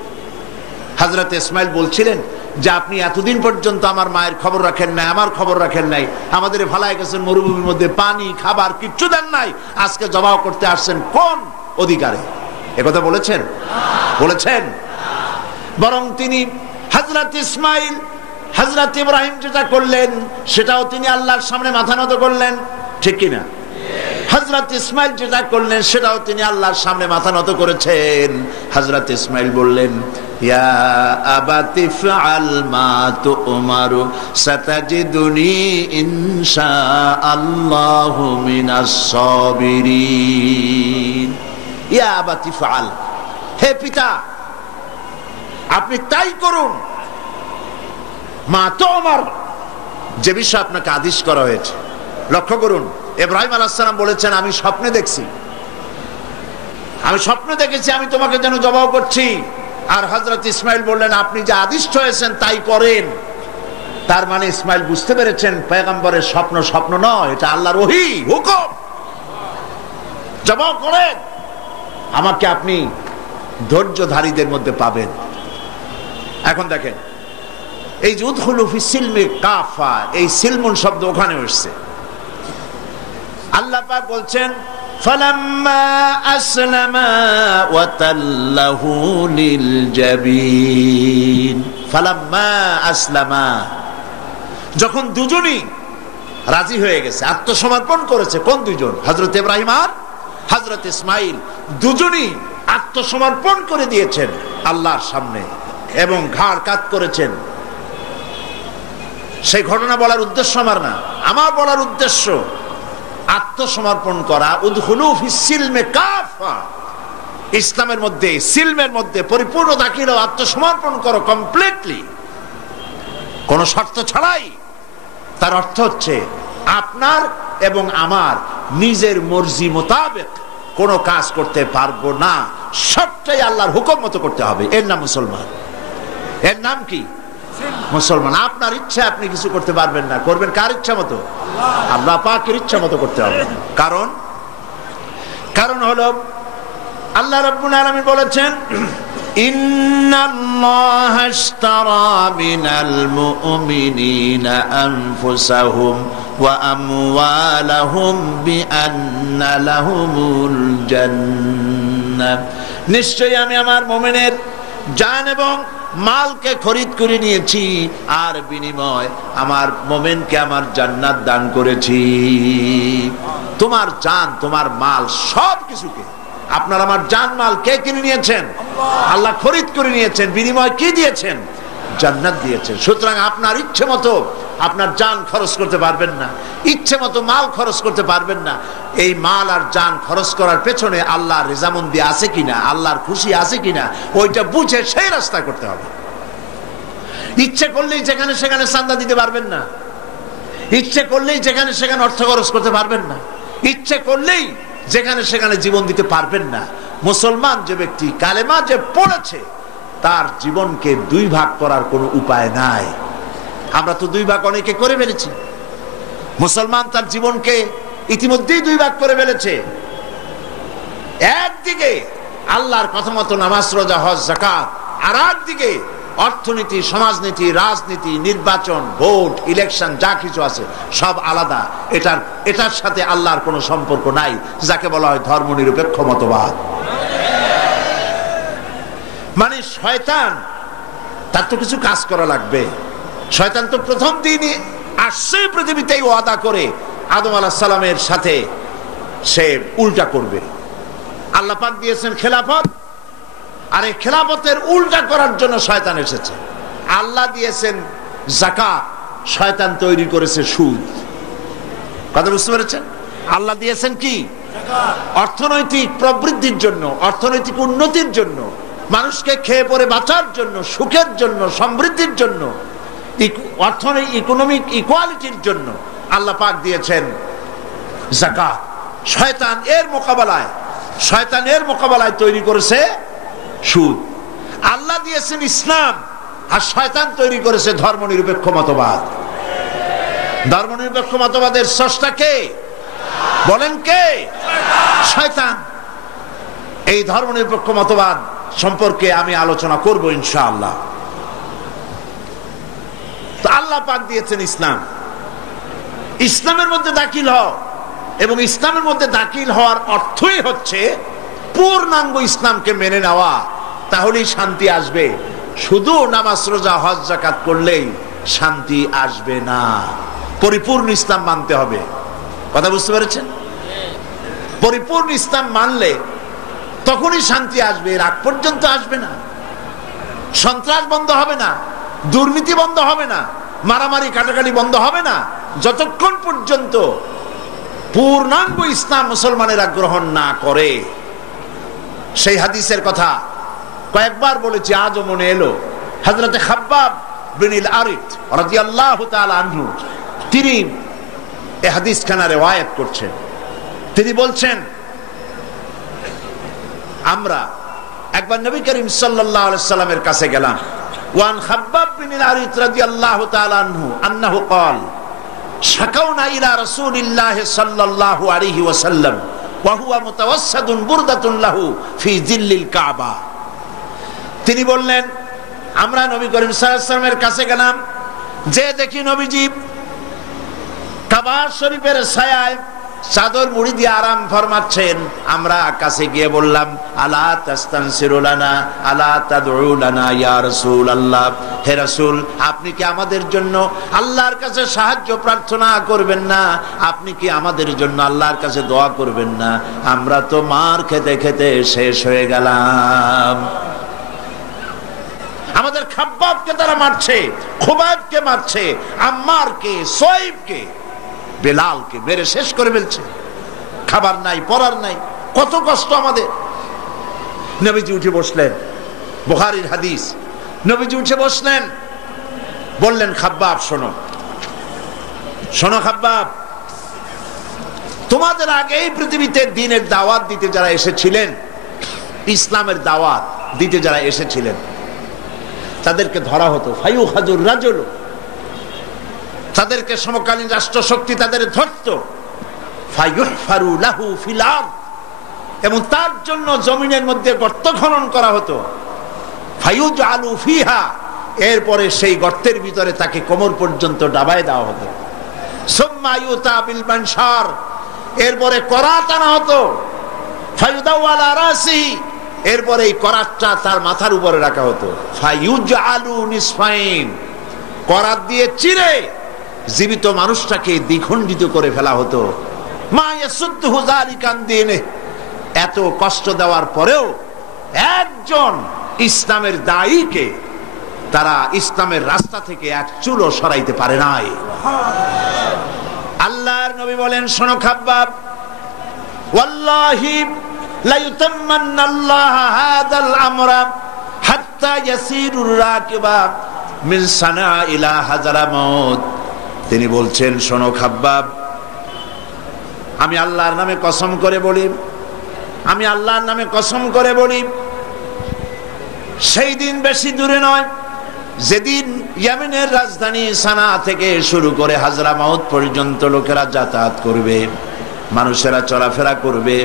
হযরত ইসমাইল বলছিলেন যে আপনি এতদিন পর্যন্ত আমার মায়ের খবর রাখেন নাই, আমার খবর রাখেন নাই, আমাদের ফালায় গেছেন মরুভূমির মধ্যে, পানি খাবার কিচ্ছু দেন নাই, আজকে জবাহ করতে আসছেন কোন অধিকারে? একথা বলেছেন? বলেছেন? বরং তিনি হযরত ইসমাইল হযরত ইব্রাহিম যেটা করলেন সেটাও তিনি আল্লাহর সামনে মাথা নত করলেন, ঠিক কিনা? হযরত ইসমাইল যেটা করলেন সেটাও তিনি আল্লাহর সামনে মাথা নত করেছেন। হযরত ইসমাইল বললেন, ইয়া আবাতি ফাআল মা তুমারু সাতাজিদুনি ইনশাআল্লাহু মিনাস সাবিরিন। ইয়া আবাতি ফাআল, হে পিতা আপনি তাই করুন, মা তুমার, যে বিষয় আপনাকে আদেশ করা হয়েছে। লক্ষ্য করুন, ইব্রাহিম আলাইহিস সালাম বলেছেন আমি স্বপ্নে দেখছি, আমি স্বপ্ন দেখেছি আমি তোমাকে যেন জবাহ করছি। আর হযরত ইসমাইল বললেন আপনি যে আদিষ্ট হয়েছেন তাই করেন। তার মানে ইসমাইল বুঝতে পেরেছেন পয়গম্বরের স্বপ্ন স্বপ্ন নয়, এটা আল্লাহর ওহী, হুকুম। জবাহ করেন, আমাকে আপনি ধৈর্যধারীদের মধ্যে পাবেন। এখন দেখেন এই যে উদখুলু ফিস সিলমি কাফা, এই সিলমুন শব্দ ওখানে এসেছে। আল্লাহ পাক বলছেন ফালাম্মা আসলামা ওয়া তাল্লাহু লিল জাবিন। ফালাম্মা আসলামা, যখন দুজনই রাজি হয়ে গেছে, আত্মসমর্পণ করেছে। কোন দুজন? হযরত ইব্রাহিম আর হযরত ইসমাইল, দুজনই আত্মসমর্পণ করে দিয়েছেন আল্লাহর সামনে এবং ঘাড় কাত করেছেন। সেই ঘটনা বলার উদ্দেশ্য আমার না, আমার বলার উদ্দেশ্য আত্মসমর্পণ করা। উদখুলু ফিস সিলমি কাফা, ইসলামের মধ্যে, সিলমের মধ্যে পরিপূর্ণ দাখিল হও, আত্মসমর্পণ করো কমপ্লিটলি, কোন শর্ত ছাড়াই। তার অর্থ হচ্ছে আপনার এবং আমার নিজের মর্জি মোতাবেক কোন কাজ করতে পারবো না, সবটাই আল্লাহর হুকুম মতো করতে হবে। এর নাম মুসলমান। এর নাম কি? মুসলমান। আপনার ইচ্ছা আপনি কিছু করতে পারবেন না, করবেন কার ইচ্ছা মতো? আল্লাহ পাকের ইচ্ছা মতো করতে হবে। কারণ হলো আল্লাহ রাব্বুল আলামিন বলেছেন ইন্নাল্লাহা আশতারা মিনাল মুমিনিনা আনফুসাহুম ওয়া আমওয়ালাহুম বিআন্না লাহুমুল জান্নাহ। নিশ্চয়ই আমি আমার মুমিনের জান এবং মালকে খরিদ করে নিয়েছি, আর বিনিময় আমার মুমিনকে আমার জান্নাত দান করেছি। তোমার জান, তোমার মাল, সব কিছুকে আপনার আমার জান মাল কে কিনে নিয়েছেন? আল্লাহ খরিদ করে নিয়েছেন। বিনিময় কি দিয়েছেন? জান্নাত দিয়েছেন। সুতরাং আপনার ইচ্ছে মতো আপনার জান খরচ করতে পারবেন না, ইচ্ছে মতো মাল খরচ করতে পারবেন না। এই মাল আর জান খরচ করার পেছনে আল্লাহর রেজামন্দি আছে কিনা, আল্লাহর খুশি আছে কিনা, ওইটা বুঝে সেই রাস্তা করতে হবে। ইচ্ছে করলেই যেখানে সেখানে চাঁদা দিতে পারবেন না, ইচ্ছে করলেই যেখানে সেখানে অর্থ খরচ করতে পারবেন না, ইচ্ছে করলেই যেখানে সেখানে জীবন দিতে পারবেন না। মুসলমান যে ব্যক্তি কালেমা যে পড়েছে, তার জীবনকে দুই ভাগ করার কোনো উপায় নাই। আমরা তো দুই ভাগ অনেকে করে ফেলেছি। মুসলমান তার জীবনকে ইতিমধ্যেই দুই ভাগ করে ফেলেছে। একদিকে আল্লাহর কথা মতো নামাজ, রোজা, হজ, যাকাত, আর একদিকে অর্থনীতি, সমাজনীতি, রাজনীতি, নির্বাচন, ভোট, ইলেকশন, যা কিছু আছে সব আলাদা। এটার সাথে আল্লাহর কোনো সম্পর্ক নাই, যাকে বলা হয় ধর্মনিরপেক্ষ মতবাদ। মানে শয়তান, তার তো কিছু কাজ করা লাগবে। শয়তান তো প্রথম দিনই আসছে পৃথিবীতেই ওয়াদা করে আদম আলাইহিস সালামের সাথে সে উল্টা করবে। আল্লাহ পাক দিয়েছেন খেলাফত, আর এই খেলাফতের উল্টা করার জন্য শয়তান এসেছে। আল্লাহ দিয়েছেন যাকাত, শয়তান তৈরি করেছে সুদ। কথা বুঝতে পেরেছেন? আল্লাহ দিয়েছেন কি? অর্থনৈতিক প্রবৃদ্ধির জন্য, অর্থনৈতিক উন্নতির জন্য, মানুষকে খেয়ে পরে বাঁচার জন্য, সুখের জন্য, সমৃদ্ধির জন্য, অর্থনৈতিক ইকোনমিক ইকুয়ালিটির জন্য আল্লাহ পাক দিয়েছেন যাকাত। শয়তানের মোকাবেলায় তৈরি করেছে সুদ। আল্লাহ দিয়েছেন ইসলাম, আর শয়তান তৈরি করেছে ধর্মনিরপেক্ষ মতবাদ। ধর্মনিরপেক্ষ মতবাদের স্রষ্টা কে? বলেন কে? শয়তান। এই ধর্মনিরপেক্ষ মতবাদ সম্পর্কে আমি আলোচনা করব ইনশাআল্লাহ। তো আল্লাহ পাক দিয়েছেন ইসলাম। ইসলামের মধ্যে দাখিল হও, এবং ইসলামের মধ্যে দাখিল হওয়ার অর্থই হচ্ছে পূর্ণাঙ্গ ইসলামকে মেনে নেওয়া, তাহলেই শান্তি আসবে। শুধু নামাজ, রোজা, হজ, যাকাত করলেই শান্তি আসবে না, পরিপূর্ণ ইসলাম মানতে হবে। কথা বুঝতে পেরেছেন? পরিপূর্ণ ইসলাম মানলে তখনই শান্তি আসবে, এর আগ পর্যন্ত আসবে না। সন্ত্রাস বন্ধ হবে না, দুর্নীতি বন্ধ হবে না, মারামারি কাটাকাটি বন্ধ হবে না, যতক্ষণ পর্যন্ত পূর্ণাঙ্গ ইসলাম মুসলমানেরা গ্রহণ না করে। সেই হাদিসের কথা কয়েকবার বলেছি, আজও মনে এলো। হযরতে খাব্বাব বিন আল-আরিত রাদিয়াল্লাহু তাআলা আনহু, তিনি এই হাদিসখানা রিওয়ায়াত করছেন। তিনি বলছেন, আমরা একবার নবী করিম সাল্লাল্লাহু আলাইহি সাল্লামের কাছে গেলাম। ওয়ান খাব্বাব বিন আল-আরিত রাদিয়াল্লাহু তাআলা আনহু আন্নাহু ক্বাল শাকাউনা ইলা রাসূলিল্লাহি সাল্লাল্লাহু আলাইহি ওয়াসাল্লাম ওয়া হুয়া মুতাওয়াসসাদুন বুরদাতুন লাহু ফি জিল্লিল কাবা। তিনি বললেন, আমরা নবী করিম সাল্লাল্লাহু আলাইহি ওয়াসাল্লামের কাছে গেলাম, যে দেখি নবীজি কাবা শরীফের ছায়ায় চাদর মুড়ি দিয়ে আরাম ফরমাচ্ছেন। আমরা কাছে গিয়ে বললাম, আলা তাস্তানসিরু লানা আলা তাদউ লানা ইয়া রাসূলুল্লাহ, হে রাসূল, আপনি কি আমাদের জন্য আল্লাহর কাছে সাহায্য প্রার্থনা করবেন না? আপনি কি আমাদের জন্য আল্লাহর কাছে দোয়া করবেন না? আমরা তো মার খেতে খেতে শেষ হয়ে গেলাম। আমাদের খাব্বাবকে তারা মারছে, খুবাইবকে মারছে, আম্মারকে, সোয়েবকে, বেলালকে মেরে শেষ করে ফেলছে। খাবার নাই, পরার নাই, কত কষ্ট আমাদের। নবীজি উঠে বসলেন, বুখারীর হাদিস। নবীজি উঠে বসলেন, বললেন, খাব্বাব শোনো, শোনো খাব্বাব, তোমাদের আগে এই পৃথিবীতে দ্বীনের দাওয়াত দিতে যারা এসেছিলেন, ইসলামের দাওয়াত দিতে যারা এসেছিলেন, তাদেরকে ধরা হতো, ফায়ুখাজুর রাজুল, তাদেরকে সমকালীন রাষ্ট্র শক্তি তাদের ধরত, ফায়ুহফারু লাহু ফিল আরদ, এবং তার জন্য জমিনের মধ্যে গর্ত খনন করা হতো, ফায়ুজআলু ফিহা, এরপরে সেই গর্তের ভিতরে তাকে কোমর পর্যন্ত ডাবায় দেওয়া হতো, সুম্মা ইউতা বিল মানশার, এরপরে করাত আনা হতো, ফায়ুদাউ আলা রাসিহি, এরপরে এই করাতটা তার মাথার উপরে রাখা হতো, ফায়ুজআলু নিসফাইন, করাত দিয়ে চিরে জীবিত মানুষটাকে দ্বিখণ্ডিত করে ফেলা হতো। মা ইয়াসুদ্দুহু যালিকা আন দীনিহি, এত কষ্ট দেওয়ার পরেও একজন ইসলামের দায়ীকে তারা ইসলামের রাস্তা থেকে এক চুলও সরাইতে পারে নাই। আল্লাহর নবী বলেন, শোনো খাব্বাব, ওয়াল্লাহি লা ইউতাম্মান্না আল্লাহ হাযাল আমরা হাত্তা ইয়াসিরুর রাকিবা মিন সানা ইলা হাযরামাউত। তিনি বলছেন, শোনো খাব্বাব, আমি আল্লাহর নামে কসম করে বলি, আমি আল্লাহর নামে কসম করে বলি, সেই দিন বেশি দূরে নয় যেদিন ইয়েমেনের রাজধানী সানা থেকে শুরু করে হাজরামাউত পর্যন্ত লোকেরা যাতায়াত করবে, মানুষেরা চলাফেরা করবে,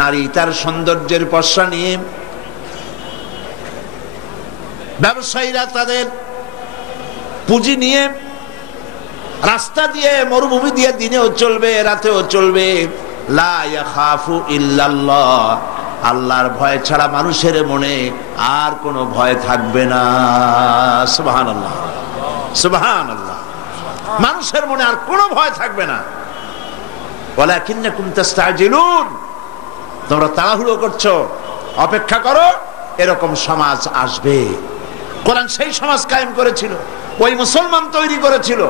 নারী তার সৌন্দর্যের পসরা নিয়ে, ব্যবসায়ীরা তাদের পুঁজি নিয়ে রাস্তা দিয়ে, মরুভূমি দিয়ে দিনেও চলবে, রাতেও চলবে। লা ইয়াখাফু ইল্লাল্লাহ, আল্লাহর ভয় ছাড়া মানুষের মনে আর কোনো ভয় থাকবে না। সুবহানাল্লাহ, সুবহানাল্লাহ। মানুষের মনে আর কোনো ভয় থাকবে না। ওয়ালাকিন্নাকুম তাস্তাজিলুন, তোমরা তাড়াহুড়ো করছো, অপেক্ষা করো, এরকম সমাজ আসবে। কোরআন সেই সমাজ কায়েম করেছিল, ওই মুসলমান তৈরি করেছিল,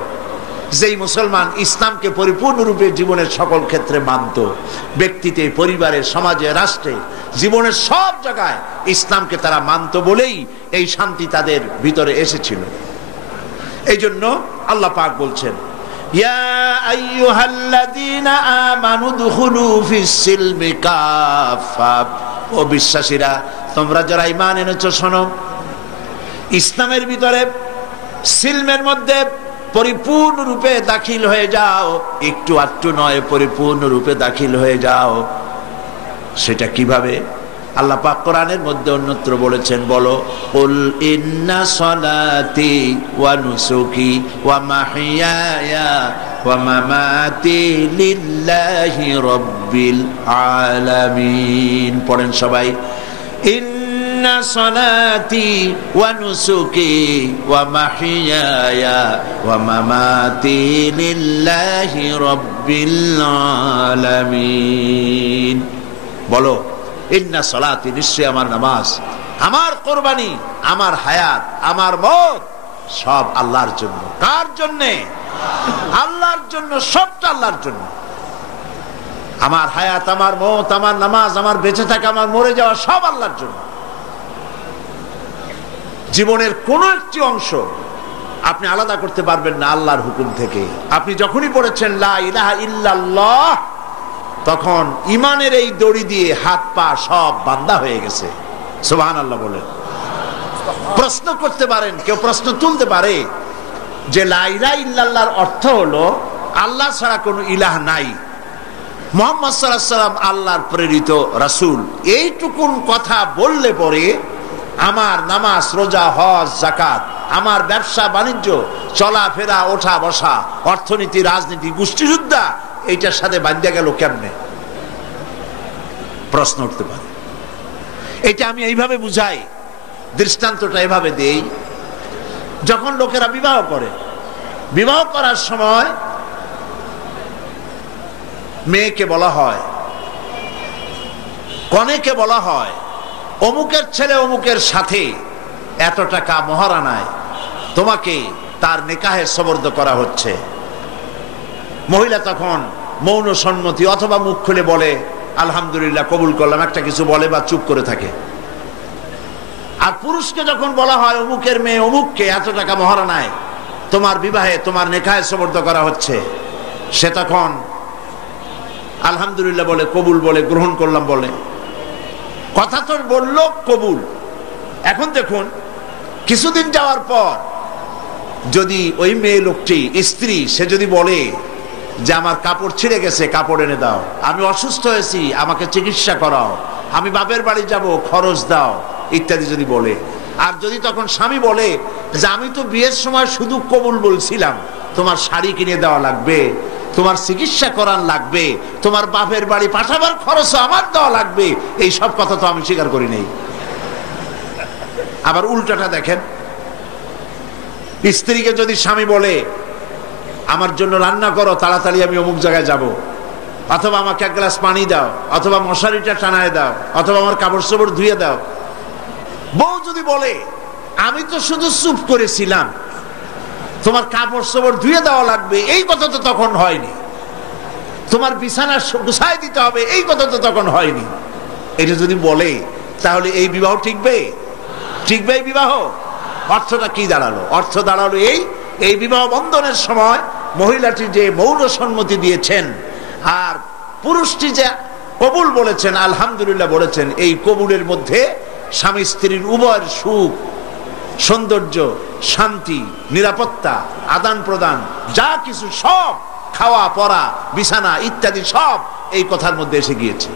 যেই মুসলমান ইসলামকে পরিপূর্ণরূপে জীবনের সকল ক্ষেত্রে মানত। ব্যক্তিতে, পরিবারে, সমাজে, রাষ্ট্রে, জীবনের সব জায়গায় ইসলামকে তারা মানত বলেই এই শান্তি তাদের ভিতরে এসেছিল। এই জন্য আল্লাহ পাক বলছেন, ইয়া আইয়ুহাল্লাযীনা আমানু দুখুলু ফিস-সিলমি কাফা, ও বিশ্বাসীরা, তোমরা যারা ঈমান এনেছো, শোনো, ইসলামের ভিতরে, সিলমের মধ্যে পরিপূর্ণ রূপে দাখিল হয়ে যাও। একটু আটটু নয়, পরিপূর্ণ রূপে দাখিল হয়ে যাও। সেটা কিভাবে? আল্লাহ পাক কোরআনের মধ্যে অন্যত্র বলেছেন, বলো, কুল ইন্না সলাতি ওয়া নুসুকি ওয়া মাহইয়ায়া ওয়া মামাতি লিল্লাহি রাব্বিল আলামিন। পড়েন সবাই, ইন্না সলাতি ওয়া নুসুকি ওয়া মাহইয়ায়া ওয়া মামাতি লিল্লাহি রাব্বিল আলামিন। বলো, ইন্না সলাতি, নিশ্চয় আমার নামাজ, আমার কোরবানি, আমার হায়াত, আমার মত সব আল্লাহর জন্য। কার জন্য? আল্লাহর জন্য। সবটা আল্লাহর জন্য। আমার হায়াত, আমার মত, আমার নামাজ, আমার বেঁচে থাকা, আমার মরে যাওয়া সব আল্লাহর জন্য। জীবনের কোন একটি অংশ আপনি আলাদা করতে পারবেন না আল্লাহর হুকুম থেকে। আপনি যখনই পড়েছেন লা ইলাহা ইল্লাল্লাহ, তখন ইমানের এই দড়ি দিয়ে হাত পা সব বান্ধা হয়ে গেছে। সুবহানাল্লাহ বলেন। প্রশ্ন করতে পারেন, কেউ প্রশ্ন তুলতে পারে যে লা ইলাহা ইল্লাল্লাহর অর্থ হলো আল্লাহ ছাড়া কোনো ইলাহ নাই, মুহাম্মদ সাল্লাল্লাহু আলাইহি ওয়াসাল্লাম আল্লাহর প্রেরিত রাসূল। এইটুকুন কথা বললে পরে আমার নামাজ, রোজা, হজ, যাকাত, আমার ব্যবসা বাণিজ্য, চলাফেরা, ওঠা বসা, অর্থনীতি, রাজনীতি, গোষ্ঠীযুদ্ধা, এইটার সাথে বাঁধা গেল কেমনে? প্রশ্ন উঠতে পারে। এটা আমি এইভাবে বুঝাই, দৃষ্টান্তটা এভাবে দেই। যখন লোকেরা বিবাহ করে, বিবাহ করার সময় মেয়েকে বলা হয়, কনেকে বলা হয়, অমুকের ছেলে অমুকের সাথে এত টাকা মহারানায় তোমাকে তার নিকাহে সবর্দ করা হচ্ছে। মহিলা তখন মৌন সম্মতি অথবা মুখ খুলে বলে আলহামদুলিল্লাহ, কবুল করলাম, একটা কিছু বলে বা চুপ করে থাকে। আর পুরুষকে যখন বলা হয় অমুকের মেয়ে অমুককে এত টাকা মহারানায় তোমার বিবাহে, তোমার নিকাহে সবর্দ করা হচ্ছে, সে তখন আলহামদুলিল্লাহ বলে, কবুল বলে, গ্রহণ করলাম বলে। কথা তো বললো কবুল। এখন দেখুন, কিছুদিন যাওয়ার পর যদি ওই মেয়ে লোকটি, স্ত্রী, সে যদি বলে যে আমার কাপড় ছিঁড়ে গেছে, কাপড় এনে দাও, আমি অসুস্থ হয়েছি, আমাকে চিকিৎসা করাও, আমি বাপের বাড়ি যাব, খরচ দাও, ইত্যাদি যদি বলে। আর যদি তখন স্বামী বলে যে আমি তো বিয়ের সময় শুধু কবুল বলছিলাম, তোমার শাড়ি কিনে দেওয়া লাগবে, তোমার চিকিৎসা করার লাগবে, তোমার বাপের বাড়ি পাঠাবার খরচ আমার দেওয়া লাগবে, এই সব কথা তো আমি স্বীকার করি নাই। আবার উল্টাটা দেখেন, স্ত্রীকে যদি স্বামী বলে আমার জন্য রান্না করো, তাড়াতাড়ি আমি অমুক জায়গায় যাব, অথবা আমাকে এক গ্লাস পানি দাও, অথবা মশারিটা টানায় দাও, অথবা আমার কাপড় চোপড় ধুয়ে দাও। বউ যদি বলে আমি তো শুধু চুপ করেছিলাম, তোমার কাপড় চোপড় ধুয়ে দেওয়া লাগবে, এই কথা তো তখন হয়নি। তোমার বিছানা গুছায় দিতে হবে, এই কথা তো তখন হয়নি। এটা যদি বলে তাহলে এই বিবাহ টিকবে? টিকবে এই বিবাহ? অর্থটা কি দাঁড়ালো? অর্থ দাঁড়ালো এই বিবাহ বন্ধনের সময় মহিলাটি যে মৌন সম্মতি দিয়েছেন আর পুরুষটি যে কবুল বলেছেন, আলহামদুলিল্লাহ বলেছেন, এই কবুলের মধ্যে স্বামী স্ত্রীর উভয়ের সুখ, সৌন্দর্য, শান্তি, নিরাপত্তা, আদান প্রদান, যা কিছু সব, খাওয়া পরা, বিছানা ইত্যাদি সব এই কথার মধ্যে এসে গিয়েছে।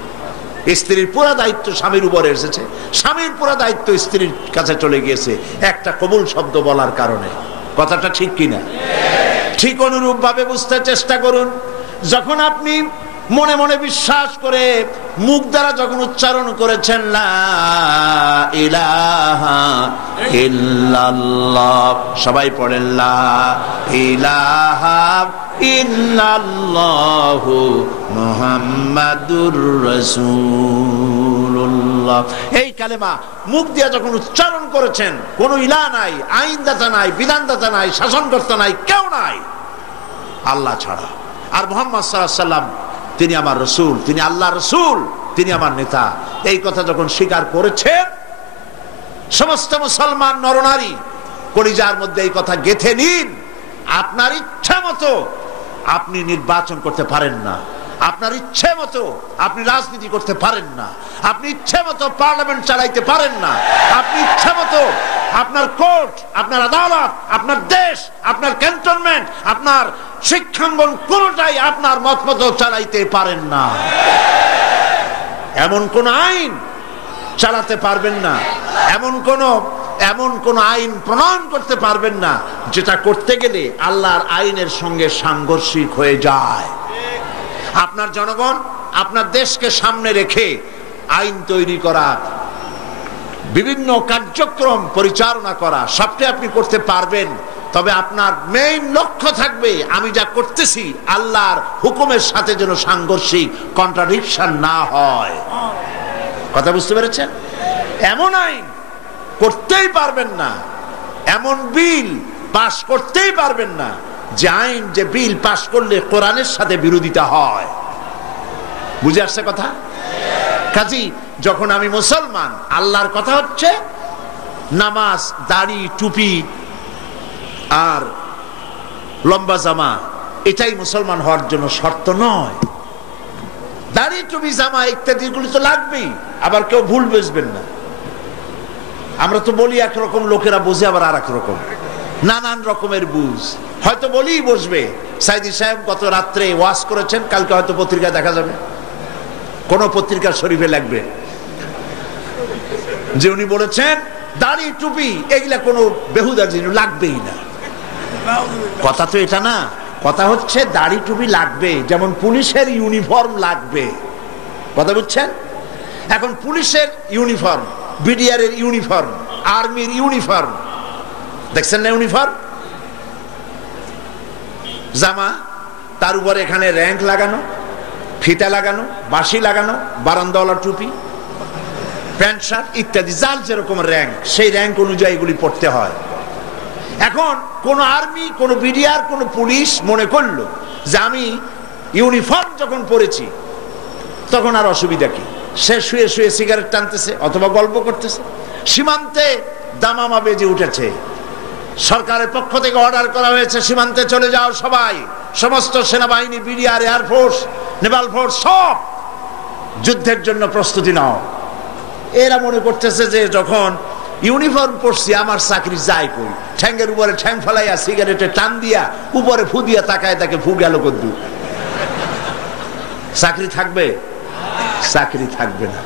স্ত্রীর পুরা দায়িত্ব স্বামীর উপরে এসেছে, স্বামীর পুরা দায়িত্ব স্ত্রীর কাছে চলে গিয়েছে একটা কবুল শব্দ বলার কারণে। কথাটা ঠিক কিনা? ঠিক অনুরূপ ভাবে বুঝতে চেষ্টা করুন। যখন আপনি মনে মনে বিশ্বাস করে মুখ দ্বারা যখন উচ্চারণ করেছেন লা ইলাহা ইল্লাল্লাহ, সবাই পড়েন লা ইলাহা ইল্লাল্লাহু মুহাম্মাদুর রাসূলুল্লাহ, এই কালেমা মুখ দিয়ে যখন উচ্চারণ করেছেন, কোনো ইলাহ নাই, আইনদাতা নাই, বিধানদাতা নাই, শাসনকর্তা নাই, কেউ নাই আল্লাহ ছাড়া। আর মুহাম্মদ সাল্লাল্লাহু আলাইহি ওয়াসাল্লাম তিনি আমার রসুল, তিনি আল্লাহ রসুল, তিনি আমার নেতা, এই কথা যখন স্বীকার করেছেন, সমস্ত মুসলমান নরনারী কলিজার মধ্যে এই কথা গেঁথে নিন। আপনার ইচ্ছা মতো আপনি নির্বাচন করতে পারেন না, আপনার ইচ্ছে মতো আপনি রাজনীতি করতে পারেন না, আপনি ইচ্ছে মতো পার্লামেন্ট চালাইতে পারেন না, আপনি ইচ্ছে মতো আপনার কোর্ট, আপনার আদালত, আপনার দেশ, আপনার ক্যান্টনমেন্ট, আপনার শিক্ষাঙ্গন কোনটাই আপনার মত মতো চালাইতে পারেন না। এমন কোন আইন চালাতে পারবেন না, এমন কোন আইন প্রণয়ন করতে পারবেন না যেটা করতে গেলে আল্লাহর আইনের সঙ্গে সাংঘর্ষিক হয়ে যায়। আপনার জনগণ, আপনার দেশকে সামনে রেখে আইন তৈরি করা, বিভিন্ন কার্যক্রম পরিচালনা করা, সবটাই আপনি করতে পারবেন, তবে আপনার মেইন লক্ষ্য থাকবে আমি যা করতেছি আল্লাহর হুকুমের সাথে যেন সাংঘর্ষিক, কন্ট্রাডিকশন না হয়। কথা বুঝতে পেরেছেন? এমন আইন করতেই পারবেন না, এমন বিল পাশ করতেই পারবেন না যে আইন, যে বিল পাশ করলে কোরআনের সাথে বিরোধিতা হয়। বুঝে আসছে কথা? কাজী যখন আমি মুসলমান, আল্লাহর কথা হচ্ছে নামাজ, দাড়ি, টুপি আর লম্বা জামা, এটাই মুসলমান হওয়ার জন্য শর্ত নয়। দাড়ি, টুপি, জামা ইত্যাদি গুলি তো লাগবেই। আবার কেউ ভুল বুঝবেন না, আমরা তো বলি একরকম, লোকেরা বোঝে আবার আর এক রকম, নানান রকমের বুঝ। হয়তো বলি বসবে, সাইদি সাহেব গত রাত্রে ওয়াজ করেছেন, কালকে হয়তো পত্রিকায় দেখা যাবে, কোন পত্রিকা শরীফে লাগবে যে উনি বলেছেন দাড়ি, টুপি এগুলা কোনো বেহুদা জিনিস, লাগবেই না। কথা তো এটা না, কথা হচ্ছে দাড়ি টুপি লাগবে, যেমন পুলিশের ইউনিফর্ম লাগবে। কথা বুঝছেন? এখন পুলিশের ইউনিফর্ম, বিডিআর এর ইউনিফর্ম, আর্মির ইউনিফর্ম, দেখছেন না ইউনিফর্ম, জামা, তার উপরে এখানে র্যাঙ্ক লাগানো, ফিতা লাগানো, বাঁশি লাগানো, বারান্দাওয়ালা টুপি, প্যান্ট শার্ট ইত্যাদি, যার যেরকম র্যাঙ্ক সেই র্যাঙ্ক অনুযায়ী এগুলি পড়তে হয়। এখন কোন আর্মি, কোন বিডিআর, কোন পুলিশ মনে করলো যে আমি ইউনিফর্ম যখন পরেছি তখন আর অসুবিধা কি, সে শুয়ে শুয়ে সিগারেট টানতেছে অথবা গল্প করতেছে। সীমান্তে দামামা বেজে উঠেছে, সরকারের পক্ষ থেকে অর্ডার করা হয়েছে সীমান্তে চলে যাও সবাই, সমস্ত সেনাবাহিনী, বিডিআর, এয়ারফোর্স, নেভাল ফোর্স সব যুদ্ধের জন্য প্রস্তুতি নাও। এরা মনে করতেছে যে যখন ইউনিফর্ম পরছি আমার চাকরি যায় কই, ঠ্যাঙ্গের উপরে ঠ্যাং ফেলাইয়া সিগারেটে টান দিয়া উপরে ফু দিয়া তাকায়, তাকে ফু গেল কদ্দু, চাকরি থাকবে? চাকরি থাকবে না।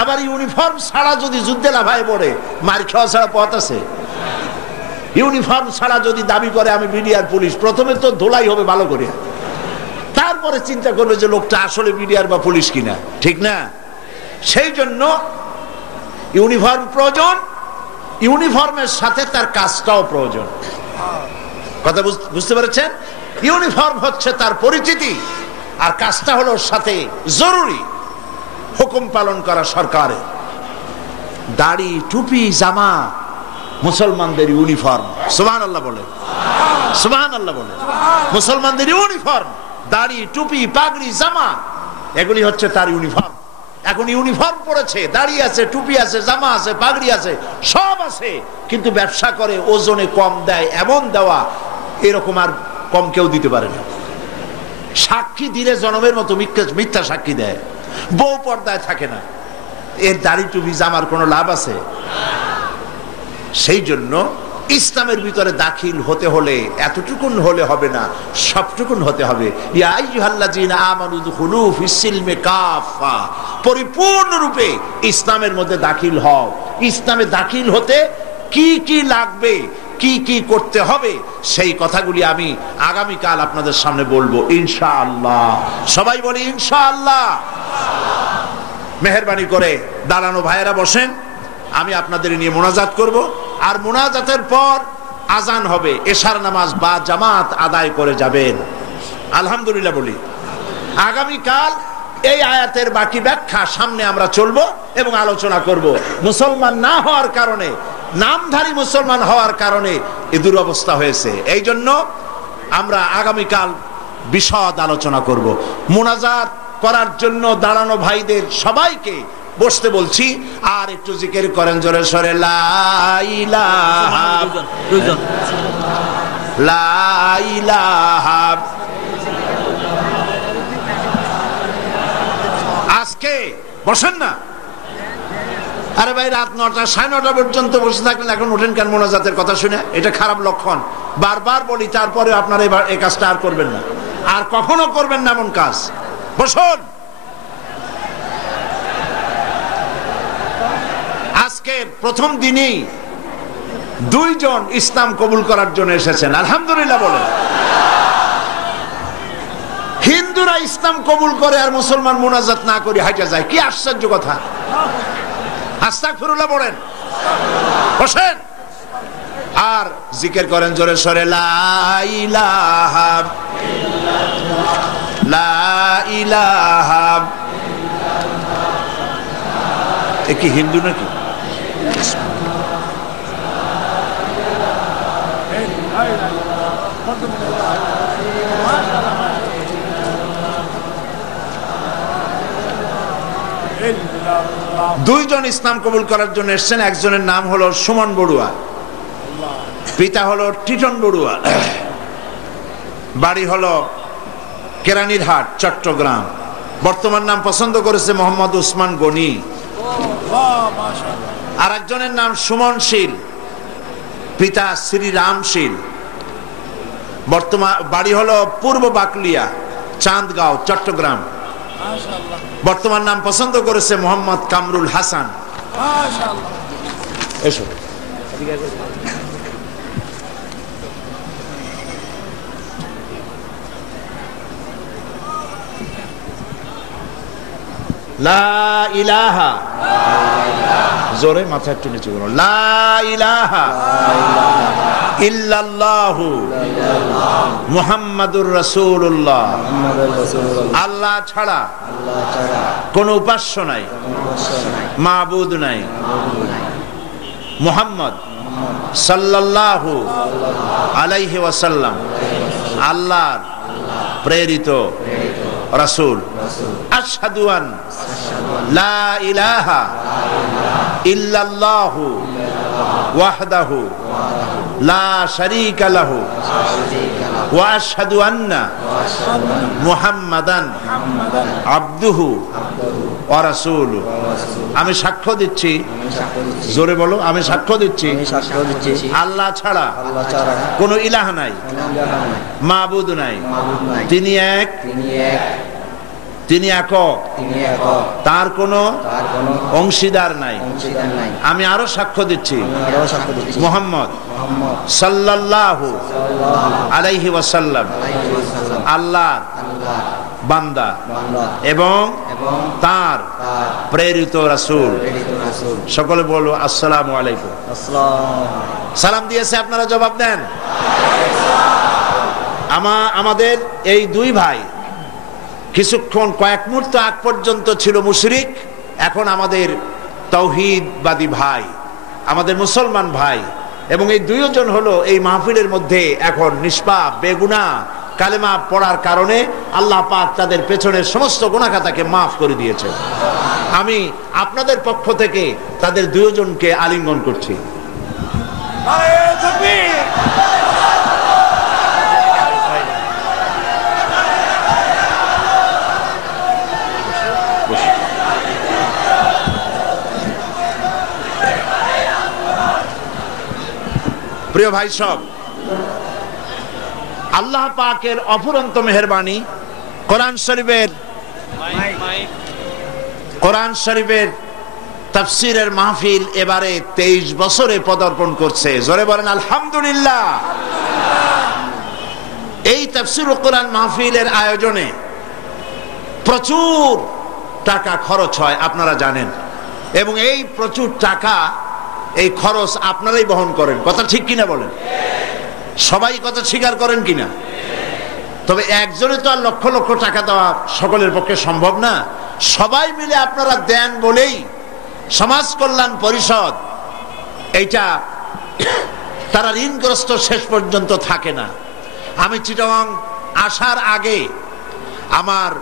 আবার ইউনিফর্ম ছাড়া যদি যুদ্ধে লাফায় পড়ে, মার খাওয়া ছাড়া পথ আছে? ইউনিফর্ম ছাড়া যদি দাবি করে আমি বিডিআর পুলিশ, প্রথমে তো ধোলাই হবে ভালো করে, তারপরে চিন্তা করবে যে লোকটা আসলে বিডিআর বা পুলিশ কিনা, ঠিক না? সেই জন্য ইউনিফর্ম প্রয়োজন, ইউনিফর্মের সাথে তার কাজটাও প্রয়োজন। কথা বুঝতে পেরেছেন? ইউনিফর্ম হচ্ছে তার পরিচিতি, আর কাজটা হলো সাথে জরুরি, হুকুম পালন করা সরকারের। দাড়ি, টুপি, জামা মুসলমানদের ইউনিফর্ম। সুবহানাল্লাহ বলে। সুবহানাল্লাহ বলে। মুসলমানদের ইউনিফর্ম, দাড়ি, টুপি, পাগড়ি, জামা, এগুলি হচ্ছে তার ইউনিফর্ম। এখন ইউনিফর্ম পড়েছে, দাড়ি আছে, টুপি আছে, জামা আছে, পাগড়ি আছে, সব আছে, কিন্তু ব্যবসা করে ওজনে কম দেয়, এমন দেওয়া এরকম আর কম কেউ দিতে পারে না। সাক্ষী দিলে জনমের মতো মিথ্যা সাক্ষী দেয়, বউ পর্দায় থাকে না, এর দাড়ি টুপি জামার কোনো লাভ আছে? সেই জন্য ইসলামের ভিতরে দাখিল হতে হলে এতটুকুন হলে হবে না, সবটুকুন হতে হবে। ইয়া আইয়ুহাল্লাযীনা আমানু দুখুলু ফিস-সিলমি কাফা, পরিপূর্ণরূপে ইসলামের মধ্যে দাখিল হও। ইসলামে দাখিল হতে কি কি লাগবে, কি কি করতে হবে, সেই কথাগুলি আমি আগামীকাল আপনাদের সামনে বলবো ইনশাআল্লাহ। সবাই বলি ইনশাআল্লাহ। মেহেরবানি করে দাঁড়ানো ভাইয়েরা বসেন, আমি আপনাদের নিয়ে মোনাজাত করব, আর মোনাজাতের পর আজান হবে, এশার নামাজ বা জামাত আদায় করে যাবেন। আলহামদুলিল্লাহ বলি। আগামীকাল এই আয়াতের বাকি ব্যাখ্যা সামনে আমরা চলবো এবং আলোচনা করব। মুসলমান না হওয়ার কারণে, নামধারী মুসলমান হওয়ার কারণে এ দুরবস্থা হয়েছে, এই জন্য আমরা আগামীকাল বিশদ আলোচনা করব। মোনাজাত করার জন্য দাঁড়ানো ভাইদের সবাইকে বসতে বলছি, আর একটু জিকির করেন জোরে সরে, লা ইলাহা লা ইলাহা। আজকে বসেন না, আরে ভাই রাত 9টা 9:30 পর্যন্ত বসে থাকলেন, এখন ওঠেন কেন মোনাজাতের কথা শুনে? এটা খারাপ লক্ষণ। বারবার বলি, তারপরে আপনারা এই কাজটা আর করবেন না, আর কখনো করবেন না এমন কাজ। বসুন। আজকে প্রথম দিনেই 2 জন ইসলাম কবুল করার জন্য এসেছেন, আলহামদুলিল্লাহ বলেন। হিন্দুরা ইসলাম কবুল করে আর মুসলমান মোনাজাত না করে হাইটা যায়, কি আশ্চর্য কথা। আস্তাগফিরুল্লাহ বলেন, বসেন আর জিকির করেন জোরে সরে, লা ইলাহা লা ইলাহা। এ কি হিন্দু নাকি? দুইজন ইসলাম কবুল করার জন্য এসেছেন। একজনের নাম হলো সুমন বড়ুয়া, পিতা হলো টিটন বড়ুয়া, বাড়ি হলো কেরানীরহাট, চট্টগ্রাম। বর্তমান নাম পছন্দ করেছে মোহাম্মদ উসমান গনি। আর একজনের নাম সুমন শীল, পিতা শ্রীরাম শীল। বর্তমান বাড়ি হলো পূর্ব বাকলিয়া, চাঁদগাঁও, চট্টগ্রাম। বর্তমান নাম পছন্দ করেছে মোহাম্মদ কামরুল হাসান। এসো। লা ইলাহা, জোরে মাথা একটু নিচু করো, লা ইলাহা ইল্লাল্লাহু মুহাম্মাদুর রাসূলুল্লাহ। আল্লাহ ছাড়া কোন উপাস্য নাই, মাবুদ নাই। মুহাম্মদ সাল্লাল্লাহু আলাইহি ওয়াসাল্লাম আল্লাহর প্রেরিত রাসূল। আশহাদু আন লা ইলাহা ইল্লাল্লাহু ওয়াহদাহু লা শারীকা লাহু ওয়া আশহাদু আন্না মুহাম্মাদান আবদুহু ওয়া রাসূলুহু। আমি সাক্ষ্য দিচ্ছি, জোরে বলো, আমি সাক্ষ্য দিচ্ছি আল্লাহ ছাড়া কোনো ইলাহ নাই, মাবুদ নাই, তিনি এক, তিনি একক, তার কোনো অংশীদার নাই। আমি আরো সাক্ষ্য দিচ্ছি মুহাম্মদ সাল্লাল্লাহু আলাইহি ওয়াসাল্লাম আল্লাহর বান্দা এবং তার প্রেরিত রাসূল। সকলে বলো আসসালামু আলাইকুম। সালাম দিয়েছে, আপনারা জবাব দেন। আমাদের এই দুই ভাই কিছুক্ষণ কয়েক মুহূর্ত আগ পর্যন্ত ছিল মুশরিক, এখন আমাদের তাওহীদবাদী ভাই, আমাদের মুসলমান ভাই, এবং এই দুইজন হলো এই মাহফিলের মধ্যে এখন নিষ্পাপ বেগুনাহ, কালেমা পড়ার কারণে আল্লাহ পাক তাদের পেছনের সমস্ত গুনাহ খাতাকে মাফ করে দিয়েছে। আমি আপনাদের পক্ষ থেকে তাদের দুইজনকে আলিঙ্গন করছি। প্রিয় ভাই সব, আল্লাহ পাকের অফুরন্ত মেহেরবানি, কোরআন শরীফের তাফসীরের মাহফিল এবারে 23 বছরে পদার্পণ করছে। জোরে বলেন আলহামদুলিল্লাহ। এই তাফসীরুল কোরআন মাহফিলের আয়োজনে প্রচুর টাকা খরচ হয়, আপনারা জানেন, এবং এই প্রচুর টাকা, এই খরচ আপনারাই বহন করেন। কথা ঠিক কিনা বলেন? সবাই কথা স্বীকার করেন কিনা? তবে একজনে তো আর লক্ষ লক্ষ টাকা দেওয়া সকলের পক্ষে সম্ভব না। সবাই মিলে আপনারা দেন বলেই সমাজ কল্যাণ পরিষদ এইটা, তারা ঋণগ্রস্ত শেষ পর্যন্ত থাকে না। আমি চিটাগাং আসার আগে আমার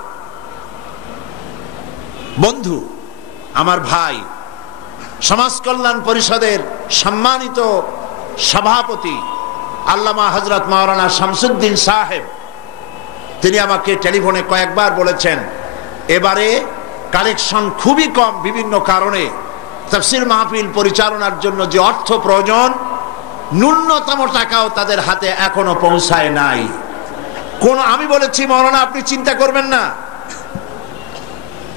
বন্ধু, আমার ভাই, সমাজ কল্যাণ পরিষদের সম্মানিত সভাপতি আল্লামা হযরত মাওলানা শামসুদ্দিন সাহেব, তিনি আমাকে টেলিফোনে কয়েকবার বলেছেন এবারে কালেকশন খুবই কম, বিভিন্ন কারণে তাফসীর মাহফিল পরিচালনার জন্য যে অর্থ প্রয়োজন, ন্যূনতম টাকাও তাদের হাতে এখনো পৌঁছায় নাই। আমি বলেছি মাওলানা আপনি চিন্তা করবেন না,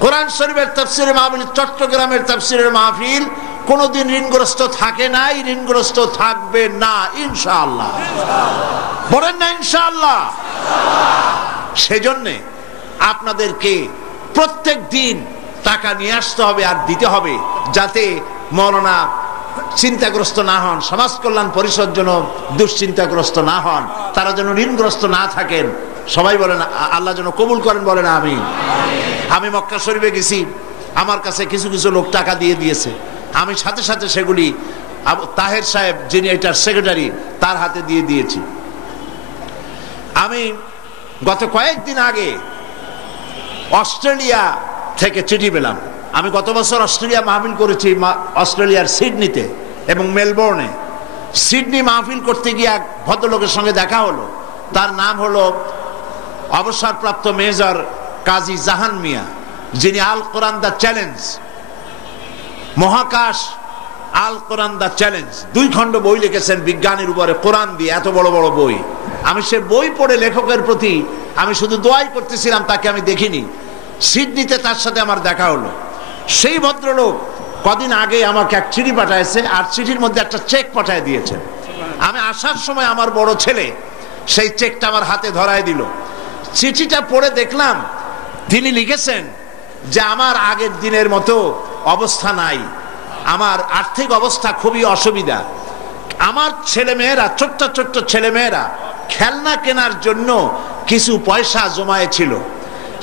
কোরআন শরীফের তাফসীরের মাহফিল, চট্টগ্রামের তাফসীরের মাহফিল কোনদিন ঋণগ্রস্ত থাকে নাই, ঋণগ্রস্ত থাকবে না ইনশাআল্লাহ। বলেন না ইনশাআল্লাহ? সেজন্য আপনাদেরকে প্রত্যেক দিন টাকা নিয়ে আসতে হবে আর দিতে হবে, যাতে মাওলানা চিন্তাগ্রস্ত না হন, সমাজ কল্যাণ পরিষদ যেন দুশ্চিন্তাগ্রস্ত না হন, তারা যেন ঋণগ্রস্ত না থাকেন। সবাই বলেন আল্লাহ যেন কবুল করেন, বলেন আমিন। আমি মক্কা শরীফে গেছি, আমার কাছে কিছু কিছু লোক টাকা দিয়ে দিয়েছে, আমি সাথে সাথে সেগুলি তাহের সাহেব, যিনি এটার সেক্রেটারি, তার হাতে দিয়ে দিয়েছি। আমি গত কয়েকদিন আগে অস্ট্রেলিয়া থেকে চিঠি পেলাম। আমি গত বছর অস্ট্রেলিয়া মাহফিল করেছি, অস্ট্রেলিয়ার সিডনিতে এবং মেলবোর্নে। সিডনি মাহফিল করতে গিয়ে এক ভদ্রলোকের সঙ্গে দেখা হলো। তার নাম হলো অবসরপ্রাপ্ত মেজর কাজী জাহান মিয়া, যিনি আল কোরআন দ্য চ্যালেঞ্জ, মহাকাশ আল কোরআন দ্য চ্যালেঞ্জ 2 খণ্ড বই লিখেছেন বিজ্ঞানের উপরে, কোরআন দিয়ে, এত বড় বড় বই। আমি সে বই পড়ে লেখকের প্রতি আমি শুধু দোয়াই করতেছিলাম, তাকে আমি দেখিনি। সিডনিতে তার সাথে আমার দেখা হলো। সেই ভদ্রলোক কদিন আগে আমাকে এক চিঠি পাঠাইছে, আর চিঠির মধ্যে একটা চেক পাঠিয়ে দিয়েছেন। আমি আসার সময় আমার বড় ছেলে সেই চেকটা আমার হাতে ধরায় দিল। চিঠিটা পড়ে দেখলাম তিনি লিখেছেন যে আমার আগের দিনের মতো অবস্থা নাই, আমার আর্থিক অবস্থা খুবই অসুবিধা। আমার ছেলেমেয়েরা, ছোট্ট ছোট্ট ছেলেমেয়েরা খেলনা কেনার জন্য কিছু পয়সা জমায়েছিল।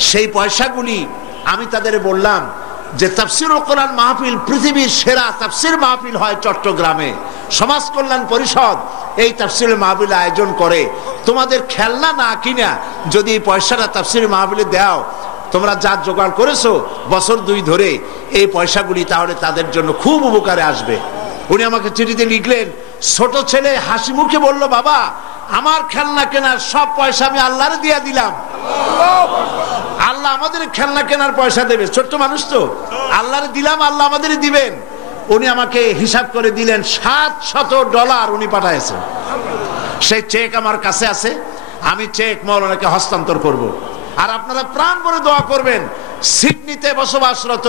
সেই পয়সাগুলি আমি তাদের বললাম যে তাফসীরুল কোরআন মাহফিল পৃথিবীর সেরা তাফসীর মাহফিল হয় চট্টগ্রামে, সমাজ কল্যাণ পরিষদ এই তাফসীর মাহফিল আয়োজন করে। তোমাদের খেলনা না কিনা যদি এই পয়সাটা তাফসীর মাহফিলে দাও, তোমরা যা জোগাড় করেছো বছর 2 ধরে, এই পয়সাগুলি তাহলে তাদের জন্য খুব উপকারে আসবে। উনি আমাকে চিঠিতে লিখলেন, ছোট ছেলে হাসি মুখে বলল, বাবা আমার খেলনা কেনার সব পয়সা আমি আল্লাহরে দিয়ে দিলাম, আল্লাহ আমাদের খেলনা কেনার পয়সা দেবে। ছোট্ট মানুষ তো, আল্লাহরে দিলাম, আল্লাহ আমাদের দিবেন। উনি আমাকে হিসাব করে দিলেন $700 উনি পাঠাইছেন। সেই চেক আমার কাছে আছে, আমি চেক মাওলানাকে হস্তান্তর করব। আর আপনারা প্রাণ ভরে দোয়া করবেন, সিডনিতে বসবাসরত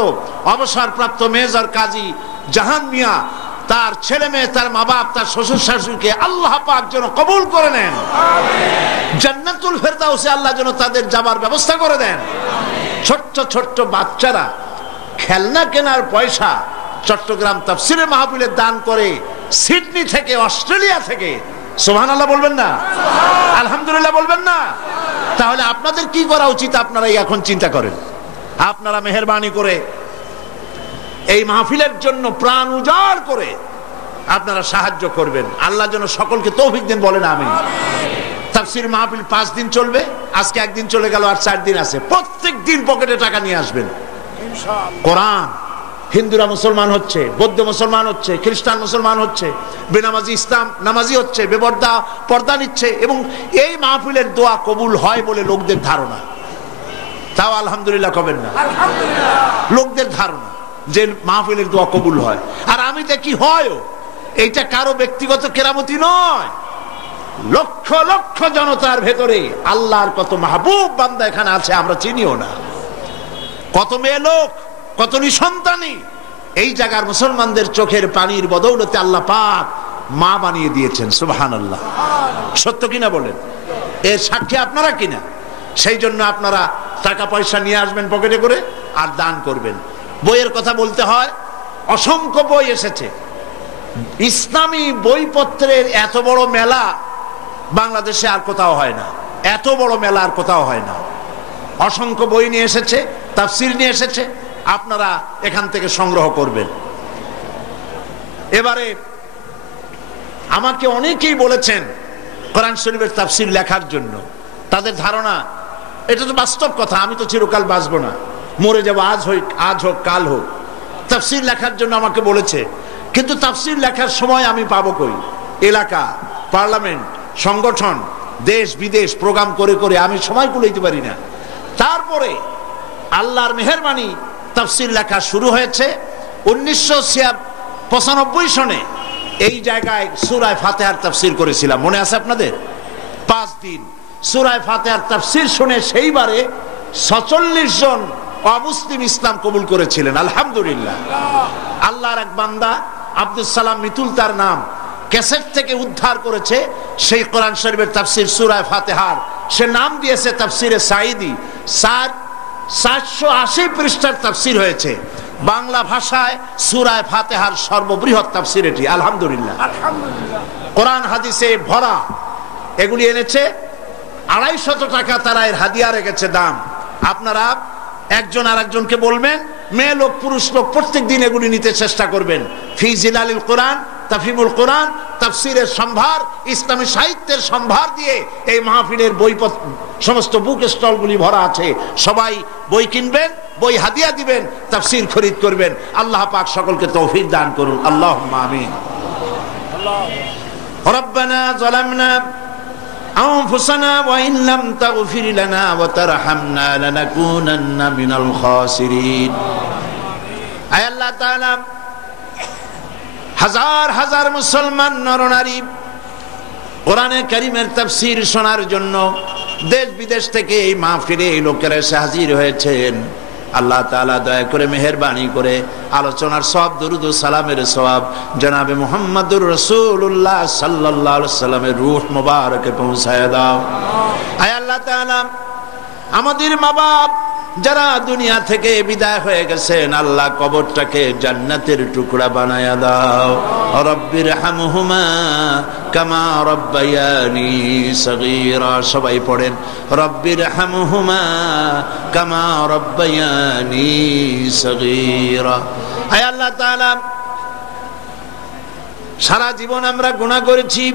অবসরপ্রাপ্ত মেজর কাজী জাহান মিয়া, তার ছেলে মেয়ে, তার মা বাপ, তার শ্বশুর শাশুড়িকে আল্লাহ পাক যেন কবুল করে নেন, জান্নাতুল ফেরদাউসে আল্লাহ যেন তাদের যাবার ব্যবস্থা করে দেন। ছোট্ট ছোট্ট বাচ্চারা খেলনা কেনার পয়সা চট্টগ্রাম তাফসীরের মাহফিলে দান করে, সিডনি থেকে, অস্ট্রেলিয়া থেকে। সুবহানাল্লাহ বলবেন না? আলহামদুলিল্লাহ বলবেন না? তাহলে আপনাদের কি করা উচিত আপনারাই এখন চিন্তা করেন। আপনারা মেহেরবানি করে এই মাহফিলের জন্য প্রাণ উজাড় করে আপনারা সাহায্য করবেন। আল্লাহ যেন সকলকে তৌফিক দেন, বলেন আমিন। তাফসীর মাহফিল 5 দিন চলবে, আজকে একদিন চলে গেল, আর 4 দিন আছে। প্রত্যেক দিন পকেটে টাকা নিয়ে আসবেন। কোরআন, হিন্দুরা মুসলমান হচ্ছে, বৌদ্ধ মুসলমান হচ্ছে, খ্রিস্টান মুসলমান হচ্ছে, বেনামাজি ইসলাম নামাজি হচ্ছে, বেপর্দা পর্দা নিচ্ছে, এবং এই মাহফিলের দোয়া কবুল হয় বলে লোকদের ধারণা। তাও আলহামদুলিল্লাহ কবেন না? লোকদের ধারণা যে মাহফিলের দোয়া কবুল হয়, আর আমি দেখি হয়। এইটা কারো ব্যক্তিগত কেরামতি নয়, লক্ষ লক্ষ জনতার ভেতরে আল্লাহর কত মাহবুব বান্দা এখানে আছে আমরা চিনিও না। কত মেয়ে লোক, কত নিঃসন্তানী এই জায়গার মুসলমানদের চোখের পানির বদৌলতে আল্লাহ পাক মা বানিয়ে দিয়েছেন। সুবহানাল্লাহ, সত্য কিনা বলেন? এর সাক্ষী আপনারা কিনা? সেই জন্য আপনারা টাকা পয়সা নিয়ে আসবেন পকেটে করে, আর দান করবেন। বইয়ের কথা বলতে হয়, অসংখ্য বই এসেছে। ইসলামী বইপত্রের এত বড় মেলা বাংলাদেশে আর কোথাও হয় না, এত বড় মেলা আর কোথাও হয় না। অসংখ্য বই নিয়ে এসেছে, তাফসীর নিয়ে এসেছে, আপনারা এখান থেকে সংগ্রহ করবেন। এবারে আমাকে অনেকেই বলেছেন কোরআন শরীফের তাফসীর লেখার জন্য। তাদের ধারণা, এটা তো বাস্তব কথা, আমি তো চিরকাল বাঁচবো না, মরে যাবো, আজ হোক কাল হোক। তাফসীর লেখার জন্য আমাকে বলেছে, কিন্তু তাফসীর লেখার সময় আমি পাবো কই? এলাকা, পার্লামেন্ট, সংগঠন, দেশ বিদেশ প্রোগ্রাম করে করে আমি সময় কুলাইতে পারি না। তারপরে আল্লাহর মেহেরবানি তাফসীর লেখা শুরু হয়েছে 1995 সনে। এই জায়গায় সূরা ফাতিহার তাফসীর করেছিলাম, মনে আছে আপনাদের? 5 দিন সূরা ফাতিহার তাফসীর শুনে সেইবারে 46 জন অমুসলিম ইসলাম কবুল করেছিলেন। আলহামদুলিল্লাহ। আল্লাহর এক বান্দা আব্দুল সালাম মিতুল তার নাম, ক্যাসেট থেকে উদ্ধার করেছে সেই কোরআন শরীফের তাফসীর সূরা ফাতিহার। সে নাম দিয়েছে তাফসীরে সাঈদী। 780 পৃষ্ঠার তাফসীর হয়েছে। বাংলা ভাষায় সূরা ফাতিহার সর্ববৃহৎ তাফসীর এটি। আলহামদুলিল্লাহ। কোরআন হাদিসে ভরা। এগুলি এনেছে 250 টাকা তারা এর হাদিয়া রেখেছে দাম। আপনারা একজন আর একজনকে বলবেন, মেয়ে লোক পুরুষ লোক প্রত্যেক দিন এগুলি নিতে চেষ্টা করবেন। ফি জিলালিল কোরআন, তাফহিমুল কোরআন, তাফসীরের সম্ভার, ইসলামী সাহিত্যের সম্ভার দিয়ে এই মাহফিলের বইপত্র সমস্ত বুক স্টলগুলি ভরা আছে। সবাই বই কিনবেন, বই হাদিয়া দিবেন, তাফসীর খরিদ করবেন। আল্লাহ পাক সকলকে তৌফিক দান করুন। আল্লাহুম্মা আমিন। রব্বানা যালামনা আনফুসানা ওয়া ইন লাম তাগফির লানা ওয়া তারহামনা লানাকুনান্না মিনাল খাসিরিন। আয় আল্লাহ তাআলা, হাজার হাজার মুসলমান নরনারী কোরআনে কারীমের তাফসীর শোনার জন্য দেশ বিদেশ থেকে এই মাহফিলে এই লোকেরা এসে হাজির হয়েছেন। আল্লাহ তাআলা দয়া করে মেহেরবানি করে আলোচনার সওয়াব, দুরূদ ও সালামের সওয়াব জনাবে মুহাম্মদুর রাসূলুল্লাহ সাল্লাল্লাহু আলাইহি সাল্লামের রূহ মুবারকে পৌঁছায় দাও। আয় আল্লাহ তাআলা, আমাদের মা বাপ যারা দুনিয়া থেকে বিদায় হয়ে গেছেন, আল্লাহ কবরটাকে জান্নাতের টুকরা বানায়া দাও। রব্বির হামহুমা কামা রব্বায়ানি সগীরা। সবাই পড়েন, রব্বির হামহুমা কামা রব্বায়ানি সগীরা। আয় আল্লাহ তাআলা, সারা জীবন আমরা গুনাহ করেছি,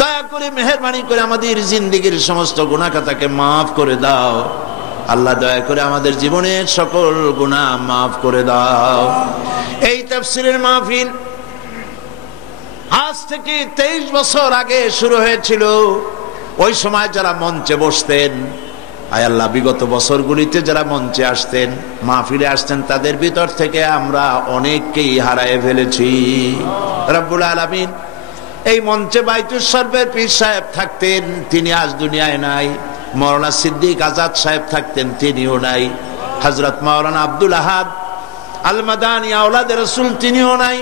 দয়া করে মেহেরবানি করে আমাদের জিন্দেগীর সমস্ত গুনাহ খাতাকে মাফ করে দাও। আল্লাহ দয়া করে আমাদের জীবনের সকল গুনাহ মাফ করে দাও। এই তাফসীরের মাহফিল আজ থেকে 23 বছর আগে শুরু হয়েছিল। ওই সময় যারা মঞ্চে বসতেন, আয় আল্লাহ, বিগত বছরগুলিতে যারা মঞ্চে আসতেন, মাহফিলে আসতেন, তাদের ভিতর থেকে আমরা অনেককেই হারায় ফেলেছি। রব্বুল আলামিন, এই মঞ্চে বাইতুল শরফের পীর সাহেব থাকতেন, তিনি আজ দুনিয়ায় নাই। মাওলানা সিদ্দিক আজাদ সাহেব থাকতেন, তিনিও নাই। হযরত মাওলানা আব্দুল আহাদ আল মাদানী আওলাদে রাসূল, তিনিও নাই।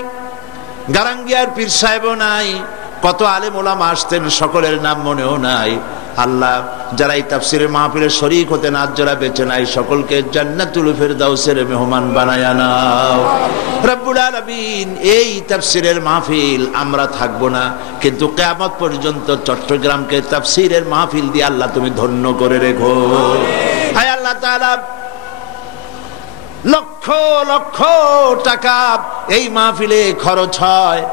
গারাঙ্গিয়ার পীর সাহেবও নাই। কত আলেম ওলামা আসতেন, সকলের নাম মনেও নাই। আল্লাহ, যারা এই তাফসীরের মাহফিলে শরীক হতেন, আজ যারা বেঁচে নাই, সকলকে জান্নাতুল ফেরদাউসের মেহমান বানায়া নাও। রব্বুল আলামিন, এই তাফসীরের মাহফিল আমরা থাকবো না, কিন্তু কিয়ামত পর্যন্ত চট্টগ্রামকে তাফসীরের মাহফিল দিয়ে আল্লাহ তুমি ধন্য করে রেখো। হায় আল্লাহ তাআলা, লক্ষ লক্ষ টাকা এই মাহফিলে খরচ হয়।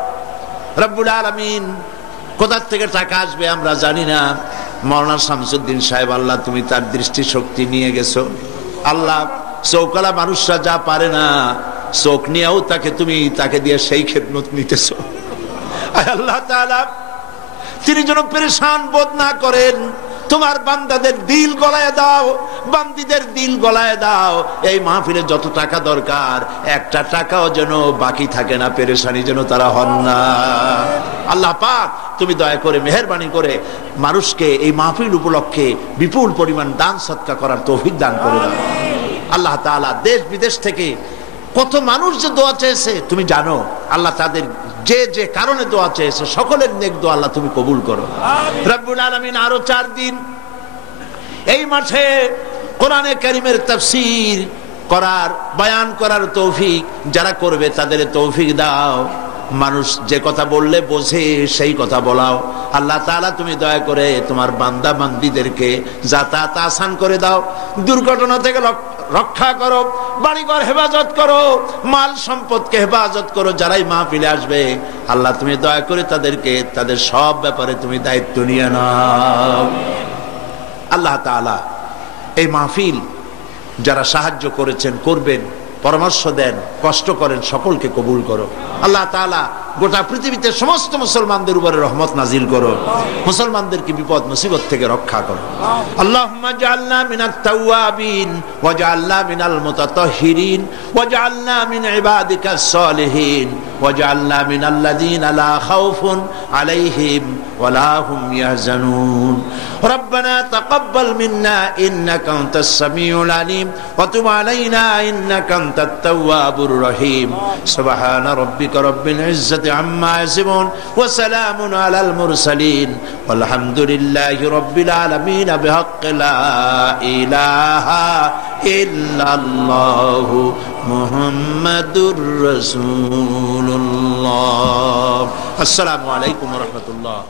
রব্বুল আলামিন কোথা থেকে টাকা আসবে আমরা জানি না। মাওলানা শামসুদ্দিন সাহেব, আল্লাহ তুমি তার দৃষ্টি শক্তি নিয়ে গেছো। আল্লাহ চৌকালা মানুষরা যা পারে না, চোখ নিয়েও তাকে দিয়ে সেই খেদমত নিতেছো। আল্লাহ তাআলা তিনি যেন পেরেশান বোধ না করেন। তোমার বান্দাদের দিল গলায় দাও, বান্দীদের দিল গলায় দাও। এই মাহফিলে যত টাকা দরকার, একটা টাকাও যেন বাকি থাকে না, পেরেশানি যেন তারা হন না। আল্লাহ পাক তুমি দয়া করে মেহেরবানি করে মানুষকে এই মাহফিল উপলক্ষে বিপুল পরিমাণ দান সদকা করার তৌফিক দান করে দাও। আল্লাহ তাআলা দেশ বিদেশ থেকে কত মানুষ যে দোয়া চেয়েছে তুমি জানো। আল্লাহ তাদের যে যে কারণে দোয়া চেয়েছে সকলের নেক দোয়া আল্লাহ তুমি কবুল করো। রব্বুল আলামিন আরো 4 দিন এই মাঠে কোরআনে কারীমের তাফসীর করার, বয়ান করার তৌফিক যারা করবে তাদের তৌফিক দাও। মানুষ যে কথা বললে বোঝে সেই কথা বলাও। আল্লাহ তাআলা তুমি দয়া করে তোমার বান্দা বান্দীদেরকে যাতায়াত আসান করে দাও, দুর্ঘটনা থেকে রক্ষা করো, বাড়িঘর হেফাজত করো, মাল সম্পদকে হেফাজত করো। যারাই মাহফিলে আসবে আল্লাহ তুমি দয়া করে তাদেরকে তাদের সব ব্যাপারে তুমি দায়িত্ব নিয়ে নাও। আল্লাহ তাআলা এই মাহফিল যারা সাহায্য করেছেন, করবেন, পরামর্শ দেন, কষ্ট করেন, সকলকে কবুল করো। আল্লাহ তাআলা গোটা পৃথিবীতে সমস্ত মুসলমানদের উপরে রহমত নাজিল করো, মুসলমানদেরকে বিপদ মুসিবত থেকে রক্ষা করো। আল্লাহুম্মা জাআলনা মিনাত তাওয়াবিন ওয়াজআলনা মিনাল মুতাতাহহিরিন ওয়াজআলনা মিন ইবাদিকাস সালিহিন ওয়াজআলনা মিনাল্লাযিনা লা খাউফুন আলাইহিম ওয়ালা হুম ইয়াহজানুন। রব্বানা তাকাব্বাল মিন্না ইন্নাকা আনতাস সামিউল আলিম ওয়া তুব আলাইনা ইন্নাকা আনতাত তাওয়াবুর রহিম। সুবহানা রাব্বিকা রাব্বিল ইজ্জাতি عما يصفون وسلام على المرسلين والحمد لله رب العالمين بحق لا إله إلا الله محمد رسول الله. السلام عليكم ورحمة الله.